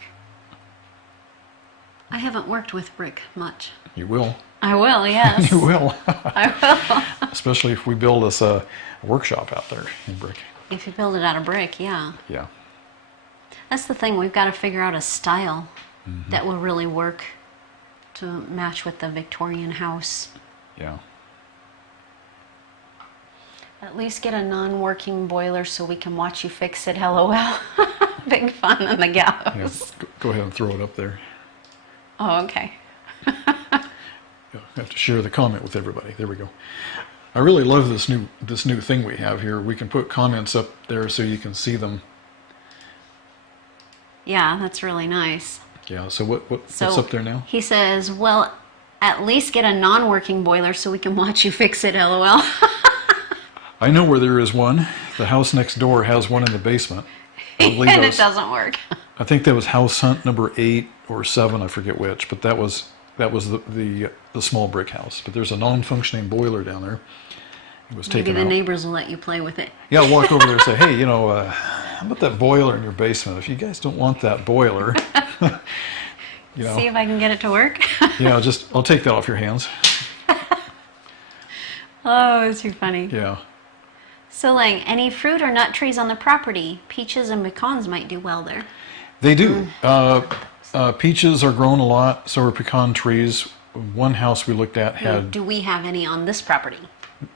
I haven't worked with brick much. You will. I will, yes. You will. I will. Especially if we build us a workshop out there in brick. If you build it out of brick, yeah. Yeah. That's the thing. We've got to figure out a style that will really work to match with the Victorian house. Yeah. At least get a non-working boiler so we can watch you fix it, LOL. Big fun on the Yeah. gallows. Go ahead and throw it up there. Oh, okay. I have to share the comment with everybody. There we go. I really love this new thing we have here. We can put comments up there so you can see them. Yeah, that's really nice. Yeah. So what's So up there now? He says, well, at least get a non-working boiler so we can watch you fix it, LOL. I know where there is one. The house next door has one in the basement. I believe And that it was- doesn't work. I think that was house hunt number 8 or 7. I forget which, but that was the small brick house. But there's a non-functioning boiler down there. It was Maybe taken the out. neighbors will let you play with it. Yeah, I'll walk over there and say, hey, how about that boiler in your basement? If you guys don't want that boiler, See if I can get it to work. yeah, I'll take that off your hands. Oh, it's too funny. Yeah. So, like, any fruit or nut trees on the property? Peaches and pecans might do well there. They do. Peaches are grown a lot, so are pecan trees. One house we looked at had, Do we have any on this property?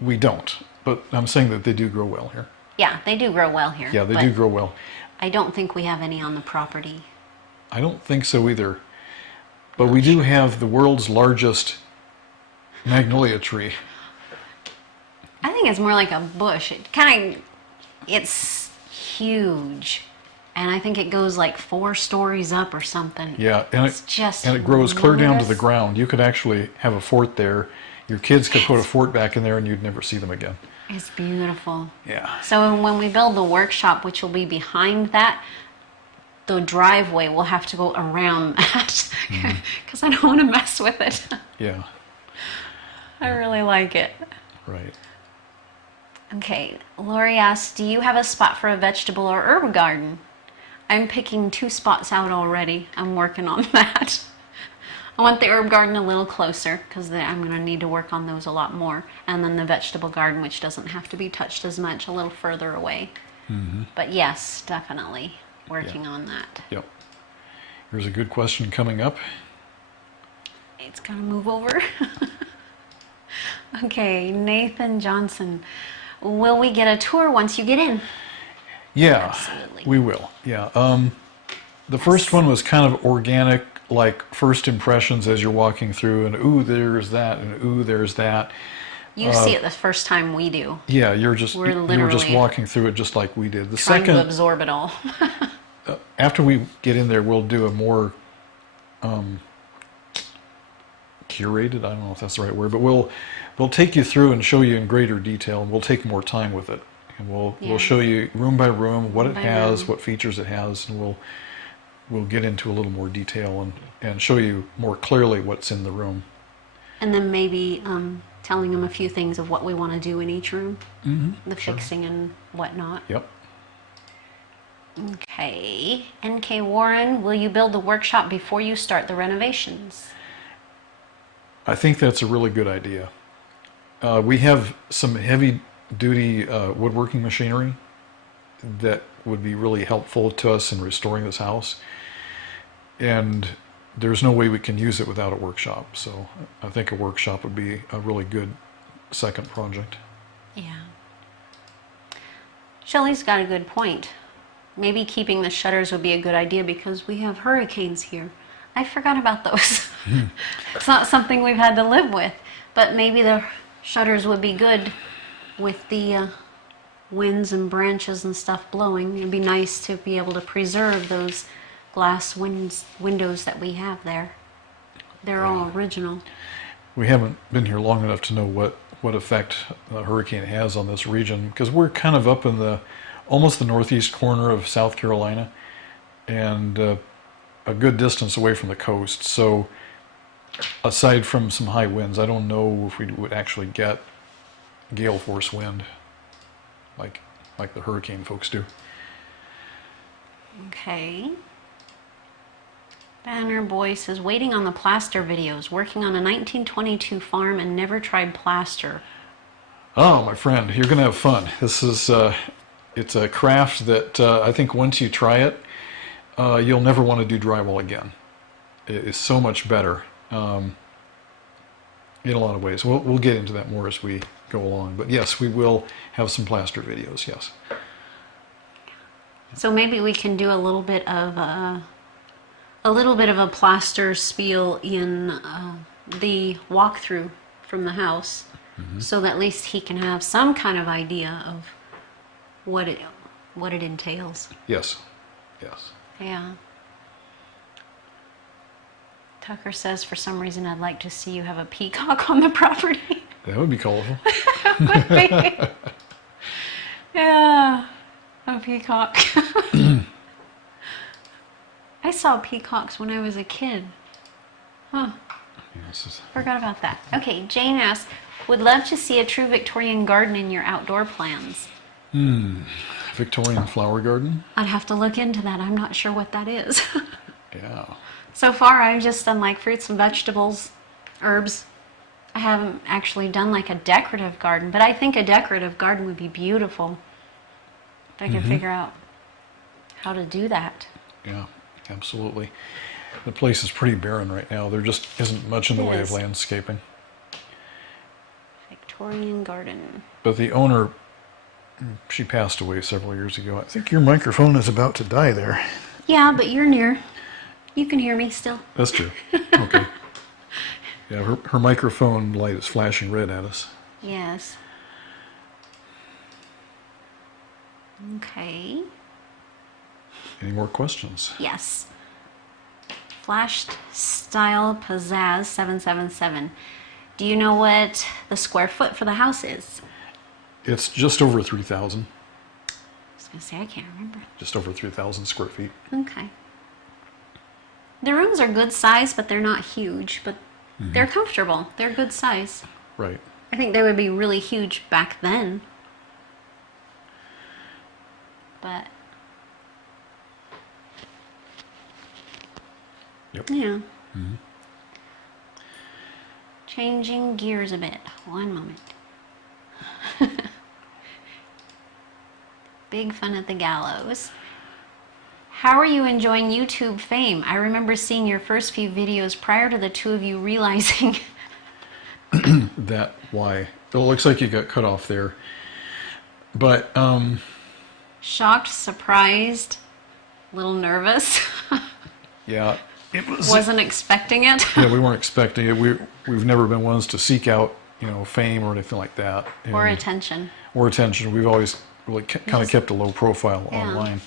we don't, but I'm saying that they do grow well here. Yeah, they do grow well here. Yeah, they but do grow well. I don't think we have any on the property. I don't think so either. But we do have the world's largest magnolia tree. I think it's more like a bush. It's huge. And I think it goes like 4 stories up or something. Yeah, and it grows clear down to the humongous. ground. You could actually have a fort there. Your kids could put a fort back in there and you'd never see them again. It's beautiful. Yeah. So when we build the workshop, which will be behind that, the driveway will have to go around that because I don't want to mess with it. Yeah, I really like it. right. Okay, Lori asks, do you have a spot for a vegetable or herb garden? I'm picking 2 spots out already. I'm working on that. I want the herb garden a little closer because I'm going to need to work on those a lot more. And then the vegetable garden, which doesn't have to be touched as much, a little further away. But yes, definitely working on that. Yep. Here's a good question coming up. It's gonna move over. Okay, Nathan Johnson. Will we get a tour once you get in? Yeah, Absolutely. we will. Yeah. The first one was kind of organic, like first impressions as you're walking through, and ooh, there's that, and ooh, there's that. You see it the first time we do. Yeah, We're you were just literally walking through it just like we did. The trying to second, absorb it all. after we get in there, we'll do a more curated. I don't know if that's the right word, but we'll take you through and show you in greater detail, and we'll take more time with it, and we'll show you room by room what it has, what features it has, and we'll get into a little more detail and show you more clearly what's in the room. And then maybe telling them a few things of what we want to do in each room, the fixing and whatnot. Yep. Okay. NK Warren, will you build the workshop before you start the renovations? I think that's a really good idea. We have some heavy-duty woodworking machinery that would be really helpful to us in restoring this house. And there's no way we can use it without a workshop. So I think a workshop would be a really good second project. Yeah. Shelley's got a good point. Maybe keeping the shutters would be a good idea because we have hurricanes here. I forgot about those. It's not something we've had to live with, but maybe the shutters would be good with the winds and branches and stuff blowing. It'd be nice to be able to preserve those glass windows that we have there. They're all original. We haven't been here long enough to know what effect a hurricane has on this region, because we're kind of up in almost the northeast corner of South Carolina, and a good distance away from the coast. So aside from some high winds, I don't know if we would actually get gale force wind like the hurricane folks do. Okay. Banner Boy says, waiting on the plaster videos, working on a 1922 farm and never tried plaster. Oh, my friend, you're going to have fun. This is, it's a craft that I think once you try it, you'll never want to do drywall again. It is so much better in a lot of ways. We'll get into that more as we go along. But yes, we will have some plaster videos, yes. So maybe we can do a little bit of a plaster spiel in the walkthrough from the house, so that at least he can have some kind of idea of what it entails. Yes, yes. Yeah. Tucker says, for some reason, I'd like to see you have a peacock on the property. That would be colorful. Would be. Yeah, a peacock. I saw peacocks when I was a kid. Huh. Forgot about that. Okay, Jane asks, would love to see a true Victorian garden in your outdoor plans. Victorian flower garden? I'd have to look into that. I'm not sure what that is. Yeah. So far, I've just done like fruits and vegetables, herbs. I haven't actually done like a decorative garden, but I think a decorative garden would be beautiful. If I could figure out how to do that. Yeah, absolutely. The place is pretty barren right now. There just isn't much in the way of landscaping. Victorian garden. But the owner, she passed away several years ago. I think your microphone is about to die there. Yeah, but you're near. You can hear me still. That's true. Okay. Yeah, her microphone light is flashing red at us. Yes. Okay. Any more questions? Yes. Flashed Style Pizzazz 777. Do you know what the square foot for the house is? It's just over 3,000. I was going to say, I can't remember. Just over 3,000 square feet. Okay. The rooms are good size, but they're not huge, but they're comfortable. They're good size. Right. I think they would be really huge back then. But Yep. yeah. Changing gears a bit. One moment. Big fun at the gallows. How are you enjoying YouTube fame? I remember seeing your first few videos prior to the two of you realizing. That why? It looks like you got cut off there. But Shocked, surprised, a little nervous. yeah, it was. Wasn't expecting it. Yeah, we weren't expecting it. We've never been ones to seek out, fame or anything like that. Or attention. Or attention. We've always really kind of kept a low profile online.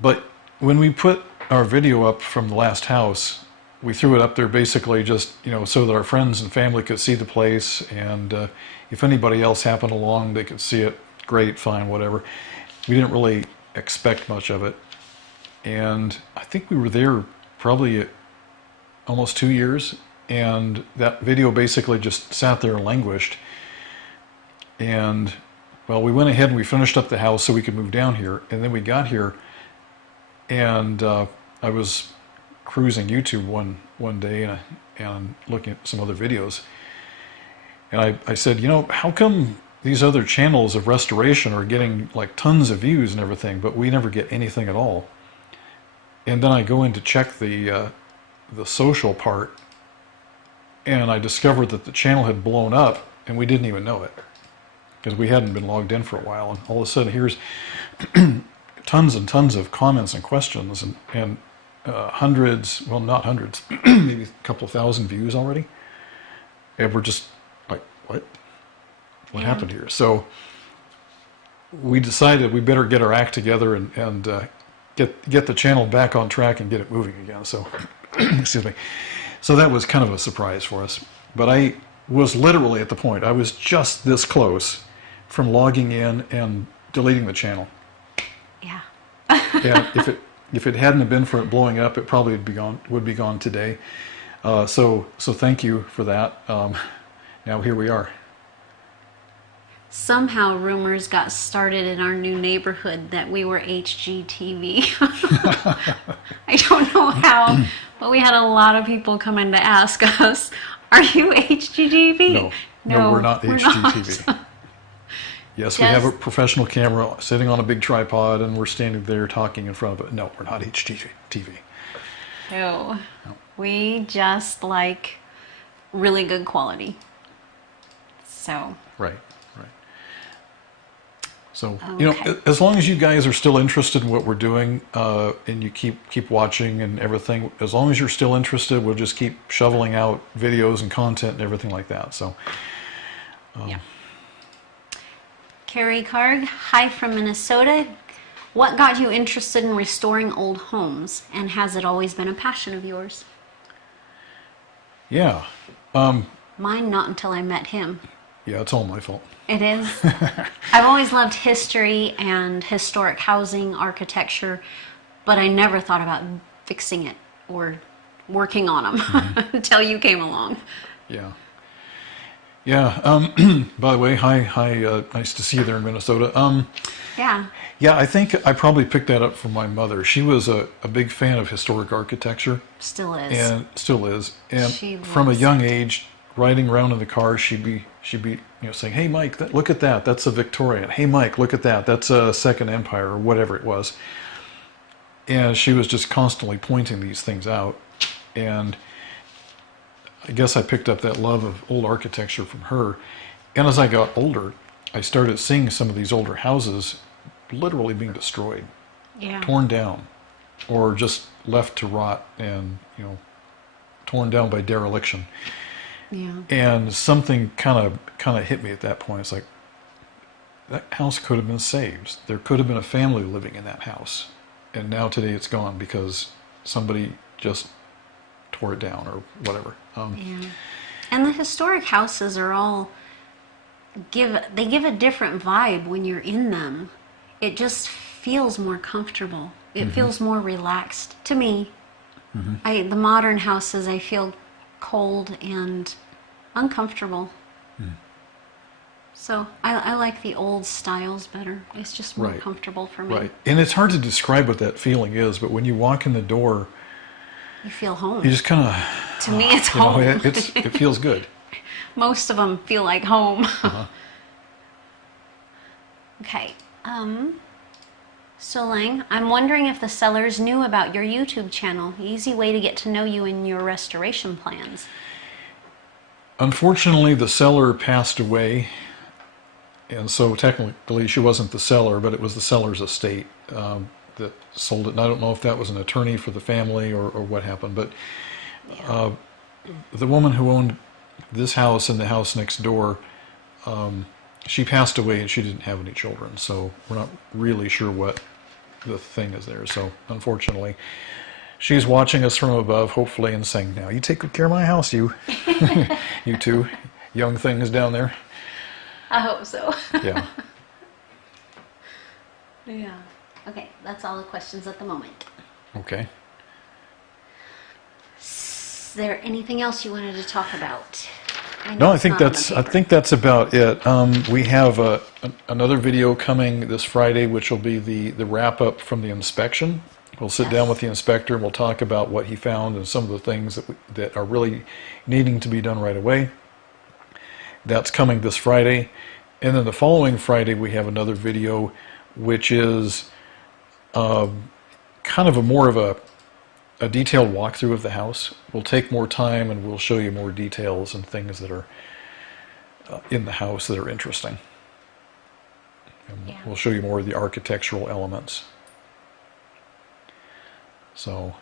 But when we put our video up from the last house, we threw it up there basically just, so that our friends and family could see the place, and if anybody else happened along, they could see it. Great, fine, whatever. We didn't really expect much of it. And I think we were there probably almost 2 years, and that video basically just sat there and languished. And, well, we went ahead and we finished up the house so we could move down here, and then we got here, and I was cruising YouTube one day and looking at some other videos, and I said, how come these other channels of restoration are getting like tons of views and everything, but we never get anything at all? And then I go in to check the social part, and I discovered that the channel had blown up, and we didn't even know it because we hadn't been logged in for a while. And all of a sudden, here's tons and tons of comments and questions, and hundreds, well, not hundreds, maybe a couple of thousand views already. And we're just like, what? What happened here? So we decided we better get our act together and get the channel back on track and get it moving again. So, excuse me. So that was kind of a surprise for us. But I was literally at the point, I was just this close from logging in and deleting the channel. Yeah. Yeah, if it hadn't have been for it blowing up, it probably would be gone today. So thank you for that. Now here we are. Somehow rumors got started in our new neighborhood that we were HGTV. I don't know how, but we had a lot of people come in to ask us, "Are you HGTV?" No, we're not HGTV. Yes, we have a professional camera sitting on a big tripod, and we're standing there talking in front of it. No, we're not HGTV. No. We just like really good quality. So. Right. So, as long as you guys are still interested in what we're doing, and you keep watching and everything, as long as you're still interested, we'll just keep shoveling out videos and content and everything like that. So, yeah. Carrie Karg, hi from Minnesota. What got you interested in restoring old homes, and has it always been a passion of yours? Yeah. Mine, not until I met him. Yeah, it's all my fault. It is. I've always loved history and historic housing, architecture, but I never thought about fixing it or working on them until you came along. Yeah. Yeah. By the way, hi. Nice to see you there in Minnesota. Yeah. Yeah, I think I probably picked that up from my mother. She was a big fan of historic architecture. Still is. And still is. And She from a loves young age, riding around in the car, she'd be saying, "Hey, Mike, look at that. That's a Victorian. Hey, Mike, look at that. That's a Second Empire," or whatever it was. And she was just constantly pointing these things out. And I guess I picked up that love of old architecture from her. And as I got older, I started seeing some of these older houses literally being destroyed, torn down, or just left to rot and, torn down by dereliction. Yeah. And something kind of hit me at that point. It's like, that house could have been saved. There could have been a family living in that house. And now today it's gone because somebody just tore it down or whatever. Yeah. And the historic houses are all give a different vibe when you're in them. It just feels more comfortable. It feels more relaxed to me. The modern houses, I feel cold and uncomfortable. So I like the old styles better. It's just more comfortable for me. Right. And it's hard to describe what that feeling is, but when you walk in the door, you feel home. you just kind of... To me, it's home. It feels good. Most of them feel like home. Okay. Lang, I'm wondering if the sellers knew about your YouTube channel. Easy way to get to know you and your restoration plans. Unfortunately, the seller passed away, and so technically she wasn't the seller, but it was the seller's estate that sold it. And I don't know if that was an attorney for the family or what happened, but the woman who owned this house and the house next door, she passed away and she didn't have any children, so we're not really sure what the thing is there. So unfortunately, she's watching us from above, hopefully, and saying, "Now you take good care of my house, you, you two young things down there." I hope so. Yeah. Yeah. Okay, that's all the questions at the moment. Okay. Is there anything else you wanted to talk about? No, I it's think not on the that's paper. that's about it. We have another video coming this Friday, which will be the wrap up from the inspection. We'll sit down with the inspector and we'll talk about what he found and some of the things that are really needing to be done right away. That's coming this Friday, and then the following Friday we have another video, which is kind of more of a detailed walkthrough of the house. We'll take more time and we'll show you more details and things that are in the house that are interesting. And Yeah. we'll show you more of the architectural elements. So,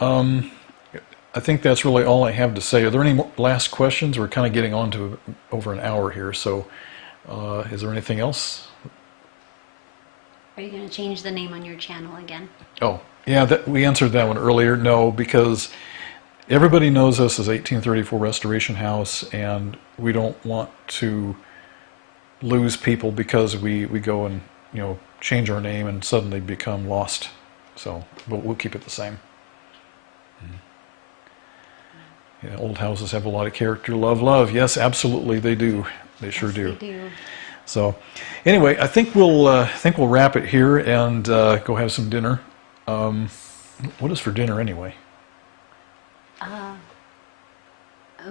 I think that's really all I have to say. Are there any last questions? We're kind of getting on to over an hour here, so is there anything else? Are you going to change the name on your channel again? Oh, yeah, we answered that one earlier. No, because everybody knows us as 1834 Restoration House, and we don't want to lose people because we go and change our name and suddenly become lost. So we'll keep it the same. Yeah, old houses have a lot of character. Love. Yes, absolutely, they do. They sure Yes, do. they do. So, anyway, I think we'll wrap it here and go have some dinner. What is for dinner anyway?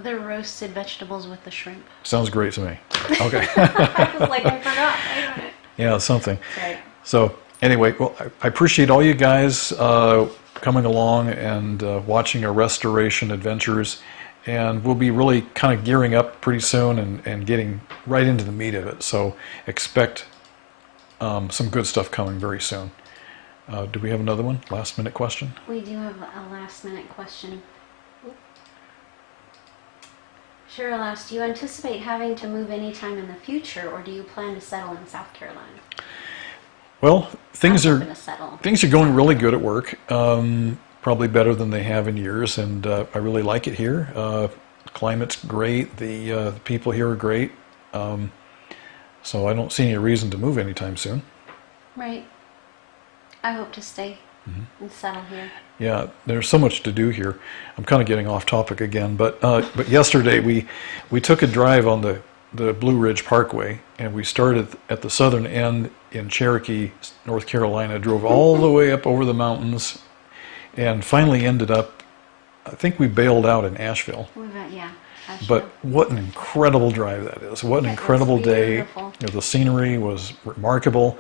The roasted vegetables with the shrimp. Sounds great to me. Okay. I was like, I forgot. Wait a minute. Yeah, something. Right. So anyway, well, I appreciate all you guys coming along and watching our restoration adventures. And we'll be really kind of gearing up pretty soon and getting right into the meat of it. So expect some good stuff coming very soon. Do we have another one? Last minute question? We do have a last minute question. Cheryl asked, do you anticipate having to move anytime in the future, or do you plan to settle in South Carolina? Well, things I'm are hoping to settle. things are going really good at work. Probably better than they have in years, and I really like it here. The climate's great. The people here are great. So I don't see any reason to move anytime soon. Right. I hope to stay and settle here. Yeah, there's so much to do here. I'm kind of getting off topic again, but yesterday we took a drive on the Blue Ridge Parkway, and we started at the southern end in Cherokee, North Carolina, drove all the way up over the mountains, and finally ended up, I think we bailed out in Asheville. Yeah. But what an incredible drive that is. What an It was incredible day. beautiful. The scenery was remarkable,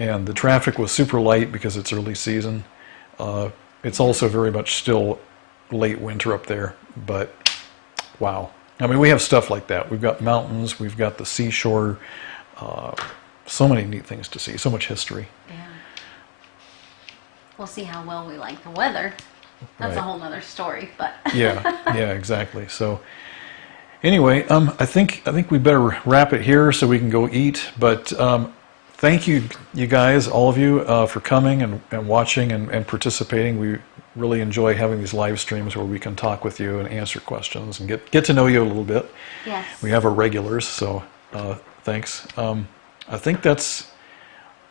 and the traffic was super light because it's early season. It's also very much still late winter up there, but wow. I mean, we have stuff like that. We've got mountains, we've got the seashore, so many neat things to see, so much history. Yeah. We'll see how well we like the weather. That's a Right. whole nother story, but Yeah, exactly. So anyway, I think we better wrap it here so we can go eat. But thank you guys, all of you, for coming and watching and participating. We really enjoy having these live streams where we can talk with you and answer questions and get to know you a little bit. yes. We have our regulars, so thanks. I think that's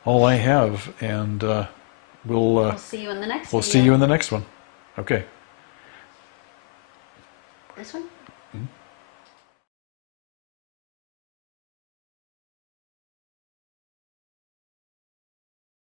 all I have, and We'll see you in the next we'll video. see you in the next one. Okay. This one?